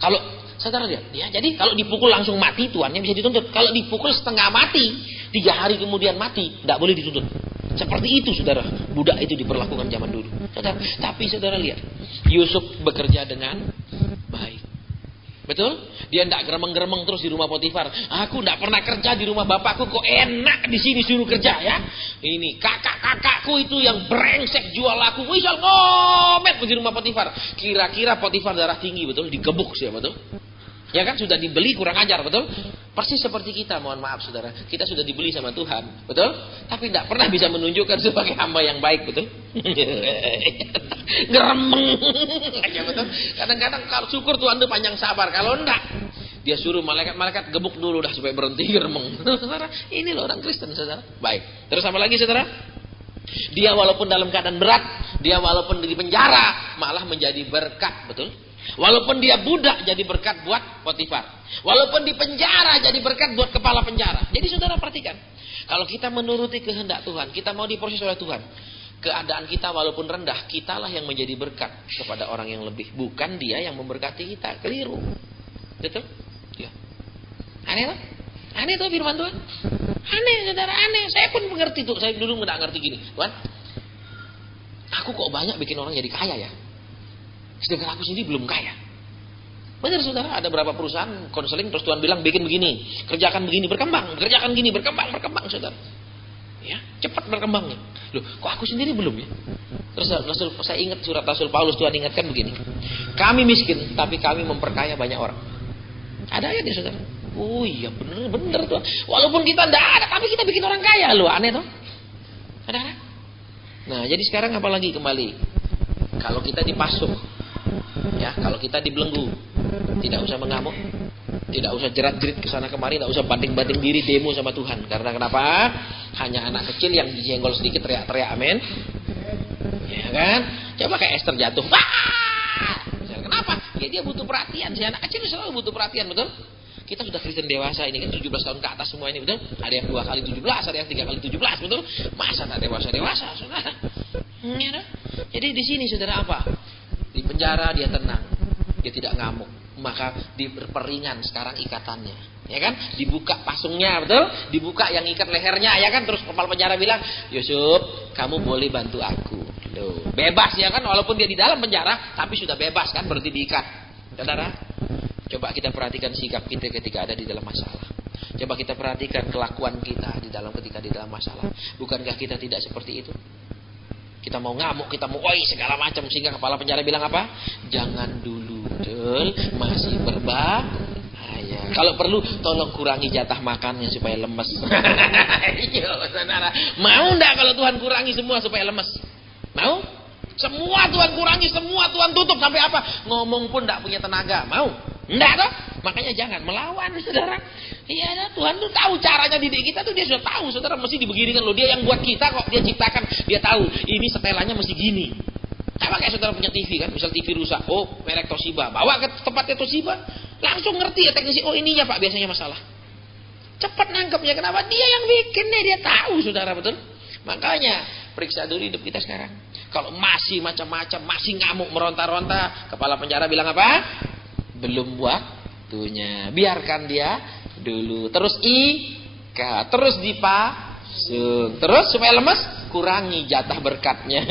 Kalau saudara lihat, ya, jadi kalau dipukul langsung mati, tuannya bisa dituntut. Kalau dipukul setengah mati, 3 hari kemudian mati, tidak boleh dituntut. Seperti itu saudara, budak itu diperlakukan zaman dulu. Saudara, tapi saudara lihat, Yusuf bekerja dengan baik. Betul? Dia tidak geremeng-geremeng terus di rumah Potifar. Aku tidak pernah kerja di rumah bapakku, kok enak di sini suruh kerja ya. Ini kakak-kakakku itu yang brengsek jual aku. Wisal ngomet di rumah Potifar. Kira-kira Potifar darah tinggi, betul? Digebuk sih, betul? Ya kan, sudah dibeli kurang ajar, betul? Persis seperti kita, mohon maaf saudara. Kita sudah dibeli sama Tuhan, betul? Tapi tidak pernah bisa menunjukkan sebagai hamba yang baik, betul? Geremeng aja, betul? Kadang-kadang kalau syukur Tuhan itu panjang sabar. Kalau enggak, dia suruh malaikat-malaikat gebuk dulu dah supaya berhenti geremeng. Saudara, ini loh orang Kristen, saudara. Baik. Terus apa lagi, saudara? Dia walaupun dalam keadaan berat, dia walaupun di penjara, malah menjadi berkat, betul? Walaupun dia budak jadi berkat buat Potifar. Walaupun di penjara jadi berkat buat kepala penjara. Jadi saudara perhatikan. Kalau kita menuruti kehendak Tuhan, kita mau diproses oleh Tuhan. Keadaan kita walaupun rendah, kitalah yang menjadi berkat kepada orang yang lebih. Bukan dia yang memberkati kita. Keliru. Betul? Ya. Aneh lah. Aneh tuh firman Tuhan. Aneh saudara, aneh. Saya pun mengerti tuh. Saya dulu nggak ngerti gini. Tuhan, aku kok banyak bikin orang jadi kaya ya? Sedangkan aku sendiri belum kaya. Benar saudara, ada berapa perusahaan konseling terus Tuhan bilang bikin begini, kerjakan begini, berkembang, kerjakan gini, berkembang saudara. Ya, cepat berkembangnya. Loh, kok aku sendiri belum ya? Terus saya ingat surat Rasul Paulus, Tuhan ingatkan begini. Kami miskin, tapi kami memperkaya banyak orang. Ada ayatnya saudara. Oh iya benar Tuhan. Walaupun kita tidak ada, tapi kita bikin orang kaya loh, aneh toh? Ada? Nah, jadi sekarang apa lagi kembali? Kalau kita dipasung, ya, kalau kita dibelenggu, tidak usah mengamuk, tidak usah jerat-jerit ke sana kemari, tidak usah banting-banting diri demo sama Tuhan. Karena kenapa? Hanya anak kecil yang dijenggol sedikit teriak-teriak amin. Ya kan? Coba kayak Esther jatuh. Wah! Kenapa? Ya dia butuh perhatian. Si anak kecil selalu butuh perhatian, betul? Kita sudah Kristen dewasa ini kan 17 tahun ke atas semua ini, betul? Ada yang 2 kali 17, ada yang 3 kali 17, betul? Masa tak dewasa, saudara? Ya, jadi di sini saudara apa? Di penjara dia tenang, dia tidak ngamuk, maka diperingan sekarang ikatannya, ya kan? Dibuka pasungnya, betul? Dibuka yang ikat lehernya, ya kan? Terus kepala penjara bilang, Yusuf, kamu boleh bantu aku. Loh, bebas ya kan? Walaupun dia di dalam penjara, tapi sudah bebas kan? Berarti diikat, saudara. Coba kita perhatikan sikap kita ketika ada di dalam masalah. Coba kita perhatikan kelakuan kita ketika di dalam masalah. Bukankah kita tidak seperti itu? Kita mau ngamuk, kita mau segala macam, sehingga kepala penjara bilang apa? Jangan dulu, betul, masih berbahaya. Kalau perlu tolong kurangi jatah makannya supaya lemes. Iya, saudara. Mau enggak kalau Tuhan kurangi semua supaya lemes? Mau? Semua Tuhan kurangi, semua Tuhan tutup sampai apa? Ngomong pun enggak punya tenaga. Mau? Enggak toh? Makanya jangan melawan, saudara. Iya, Tuhan tuh tahu caranya didik kita tuh, dia sudah tahu, saudara, mesti dibeginikan loh. Dia yang buat kita kok, dia ciptakan, dia tahu ini setelannya mesti gini. Sama kayak saudara punya TV kan, misal TV rusak, oh merek Toshiba, bawa ke tempatnya Toshiba, langsung ngerti ya teknisi, oh ininya Pak biasanya masalah. Cepat nangkepnya, kenapa? Dia yang bikin nih, dia tahu, saudara, betul? Makanya periksa dulu hidup kita sekarang. Kalau masih macam-macam, masih ngamuk, meronta-ronta, kepala penjara bilang apa? Belum waktunya, biarkan dia dulu. Terus terus dipasung, terus supaya lemes, kurangi jatah berkatnya.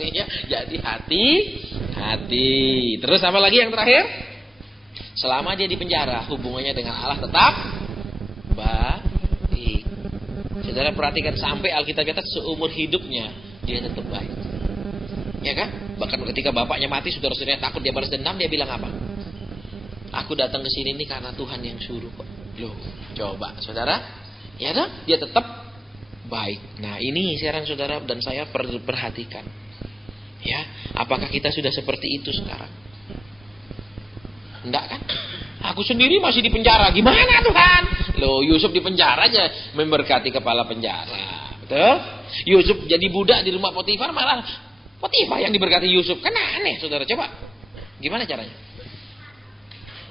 Ya, jadi hati-hati. Terus apa lagi yang terakhir? Selama dia di penjara, hubungannya dengan Allah tetap baik. Saudara perhatikan sampai Alkitab kata seumur hidupnya dia tetap baik. Ya kan? Bahkan ketika bapaknya mati, saudara-saudara takut dia balas dendam, dia bilang apa? Aku datang ke sini ini karena Tuhan yang suruh kok. Loh, coba saudara, ya toh, dia tetap baik. Nah, ini sekarang saudara dan saya perlu perhatikan. Ya, apakah kita sudah seperti itu sekarang? Enggak kan? Aku sendiri masih di penjara. Gimana Tuhan? Loh, Yusuf di penjara aja memberkati kepala penjara. Betul? Yusuf jadi budak di rumah Potifar, malah Potifar yang diberkati Yusuf. Kan aneh, saudara. Coba, gimana caranya?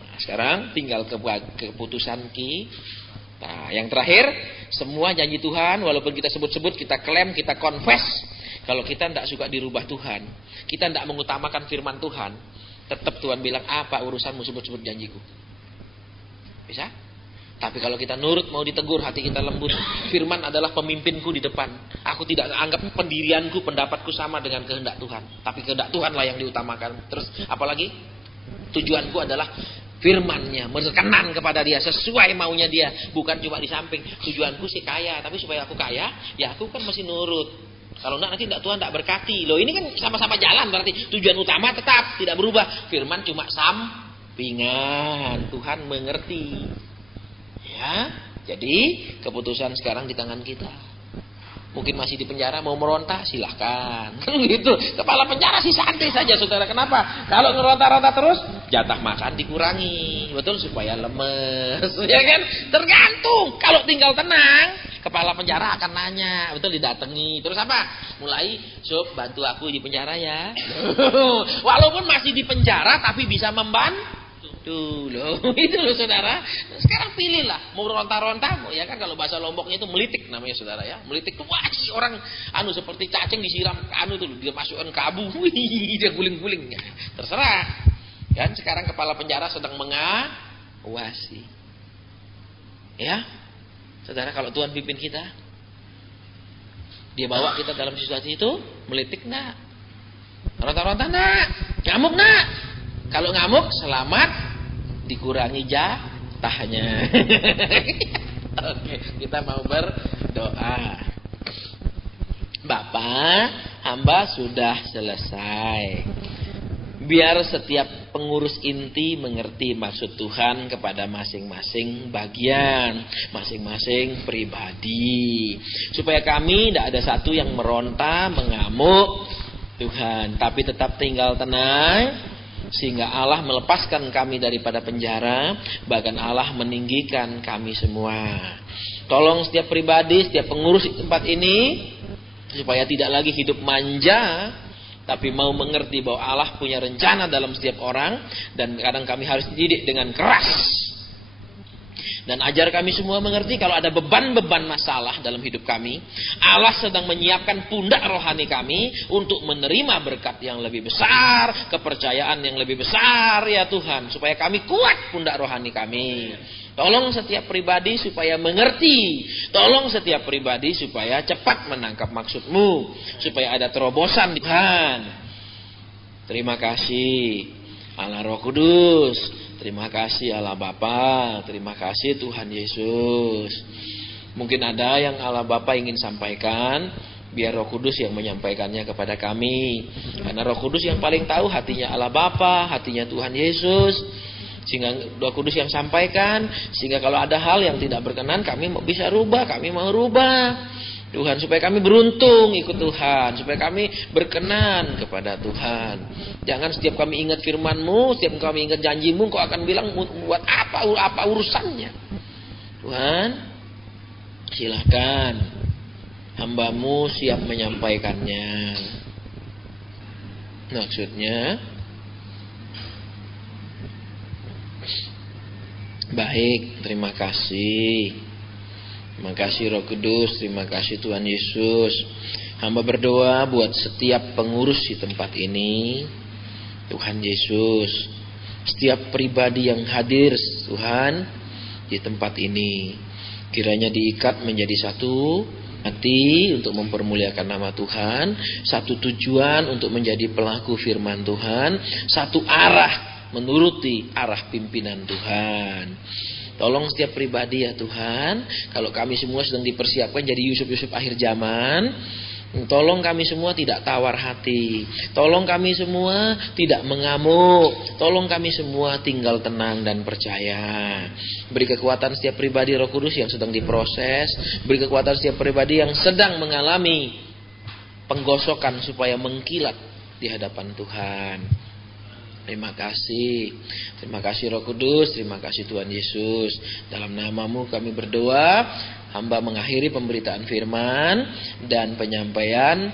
Nah, sekarang tinggal keputusan kita. Nah, yang terakhir, semua janji Tuhan, walaupun kita sebut-sebut, kita klaim, kita confess, kalau kita tidak suka dirubah Tuhan, kita tidak mengutamakan firman Tuhan, tetap Tuhan bilang, apa urusanmu sebut-sebut janjiku? Bisa? Tapi kalau kita nurut, mau ditegur, hati kita lembut, firman adalah pemimpinku di depan. Aku tidak anggap pendirianku, pendapatku sama dengan kehendak Tuhan. Tapi kehendak Tuhanlah yang diutamakan. Terus apalagi? Tujuanku adalah firman-Nya, berkenan kepada Dia, sesuai maunya Dia, bukan cuma di samping. Tujuanku sih kaya, tapi supaya aku kaya, ya aku kan mesti nurut. Kalau enggak, nanti Tuhan tidak berkati. Loh, ini kan sama-sama jalan, berarti tujuan utama tetap tidak berubah. Firman cuma sampingan. Tuhan mengerti. Ya, jadi keputusan sekarang di tangan kita. Mungkin masih di penjara, mau meronta, silahkan. Gitu. Kepala penjara sih santai saja, saudara. Kenapa? Kalau ngeronta-ronta terus, jatah makan dikurangi, betul, supaya lemes, ya kan? Tergantung. Kalau tinggal tenang, kepala penjara akan nanya, betul, didatangi. Terus apa? Mulai, Sob, bantu aku di penjara ya. Walaupun masih di penjara, tapi bisa membantu. Loh, itu loh saudara. Sekarang pilihlah, mau ronta-ronta, ya kan, kalau bahasa Lomboknya itu melitik namanya saudara ya. Melitik tuh wajib orang seperti cacing disiram tuh, dia masukkan ke abu, dia guling-guling. Terserah. Kan sekarang kepala penjara sedang mengawasi. Ya. Saudara, kalau Tuhan pimpin kita, dia bawa kita dalam situasi itu, melitik enggak? Ronta-ronta enggak? Ngamuk enggak? Kalau ngamuk, selamat, dikurangi jatahnya. Oke, kita mau berdoa. Bapa, hamba sudah selesai. Biar setiap pengurus inti mengerti maksud Tuhan kepada masing-masing bagian, masing-masing pribadi. Supaya kami tidak ada satu yang meronta, mengamuk Tuhan, tapi tetap tinggal tenang. Sehingga Allah melepaskan kami daripada penjara, bahkan Allah meninggikan kami semua. Tolong setiap pribadi, setiap pengurus di tempat ini, supaya tidak lagi hidup manja, tapi mau mengerti bahwa Allah punya rencana dalam setiap orang, dan kadang kami harus dididik dengan keras. Dan ajar kami semua mengerti kalau ada beban-beban masalah dalam hidup kami, Allah sedang menyiapkan pundak rohani kami untuk menerima berkat yang lebih besar, kepercayaan yang lebih besar ya Tuhan, supaya kami kuat pundak rohani kami. Tolong setiap pribadi supaya mengerti, tolong setiap pribadi supaya cepat menangkap maksud-Mu, supaya ada terobosan Tuhan. Terima kasih Allah Roh Kudus. Terima kasih Allah Bapa, terima kasih Tuhan Yesus. Mungkin ada yang Allah Bapa ingin sampaikan, biar Roh Kudus yang menyampaikannya kepada kami. Karena Roh Kudus yang paling tahu hatinya Allah Bapa, hatinya Tuhan Yesus. Sehingga Roh Kudus yang sampaikan, sehingga kalau ada hal yang tidak berkenan, kami bisa rubah, kami mau rubah. Tuhan, supaya kami beruntung ikut Tuhan, supaya kami berkenan kepada Tuhan. Jangan setiap kami ingat firman-Mu, setiap kami ingat janji-Mu, Kau akan bilang buat apa urusannya. Tuhan, silakan, hamba-Mu siap menyampaikannya. Maksudnya, baik, terima kasih. Terima kasih Roh Kudus, terima kasih Tuhan Yesus. Hamba berdoa buat setiap pengurus di tempat ini, Tuhan Yesus. Setiap pribadi yang hadir Tuhan di tempat ini, kiranya diikat menjadi satu hati untuk mempermuliakan nama Tuhan, satu tujuan untuk menjadi pelaku firman Tuhan, satu arah menuruti arah pimpinan Tuhan. Tolong setiap pribadi ya Tuhan, kalau kami semua sedang dipersiapkan jadi Yusuf-Yusuf akhir zaman, Tolong kami semua tidak tawar hati. Tolong kami semua tidak mengamuk. Tolong kami semua tinggal tenang dan percaya. Beri kekuatan setiap pribadi Roh Kudus yang sedang diproses. Beri kekuatan setiap pribadi yang sedang mengalami penggosokan supaya mengkilat di hadapan Tuhan. Terima kasih. Terima kasih Roh Kudus. Terima kasih Tuhan Yesus. Dalam nama-Mu kami berdoa. Hamba mengakhiri pemberitaan firman dan penyampaian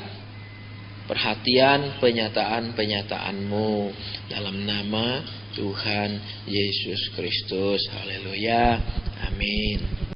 perhatian penyataan-penyataan-Mu dalam nama Tuhan Yesus Kristus. Haleluya. Amin.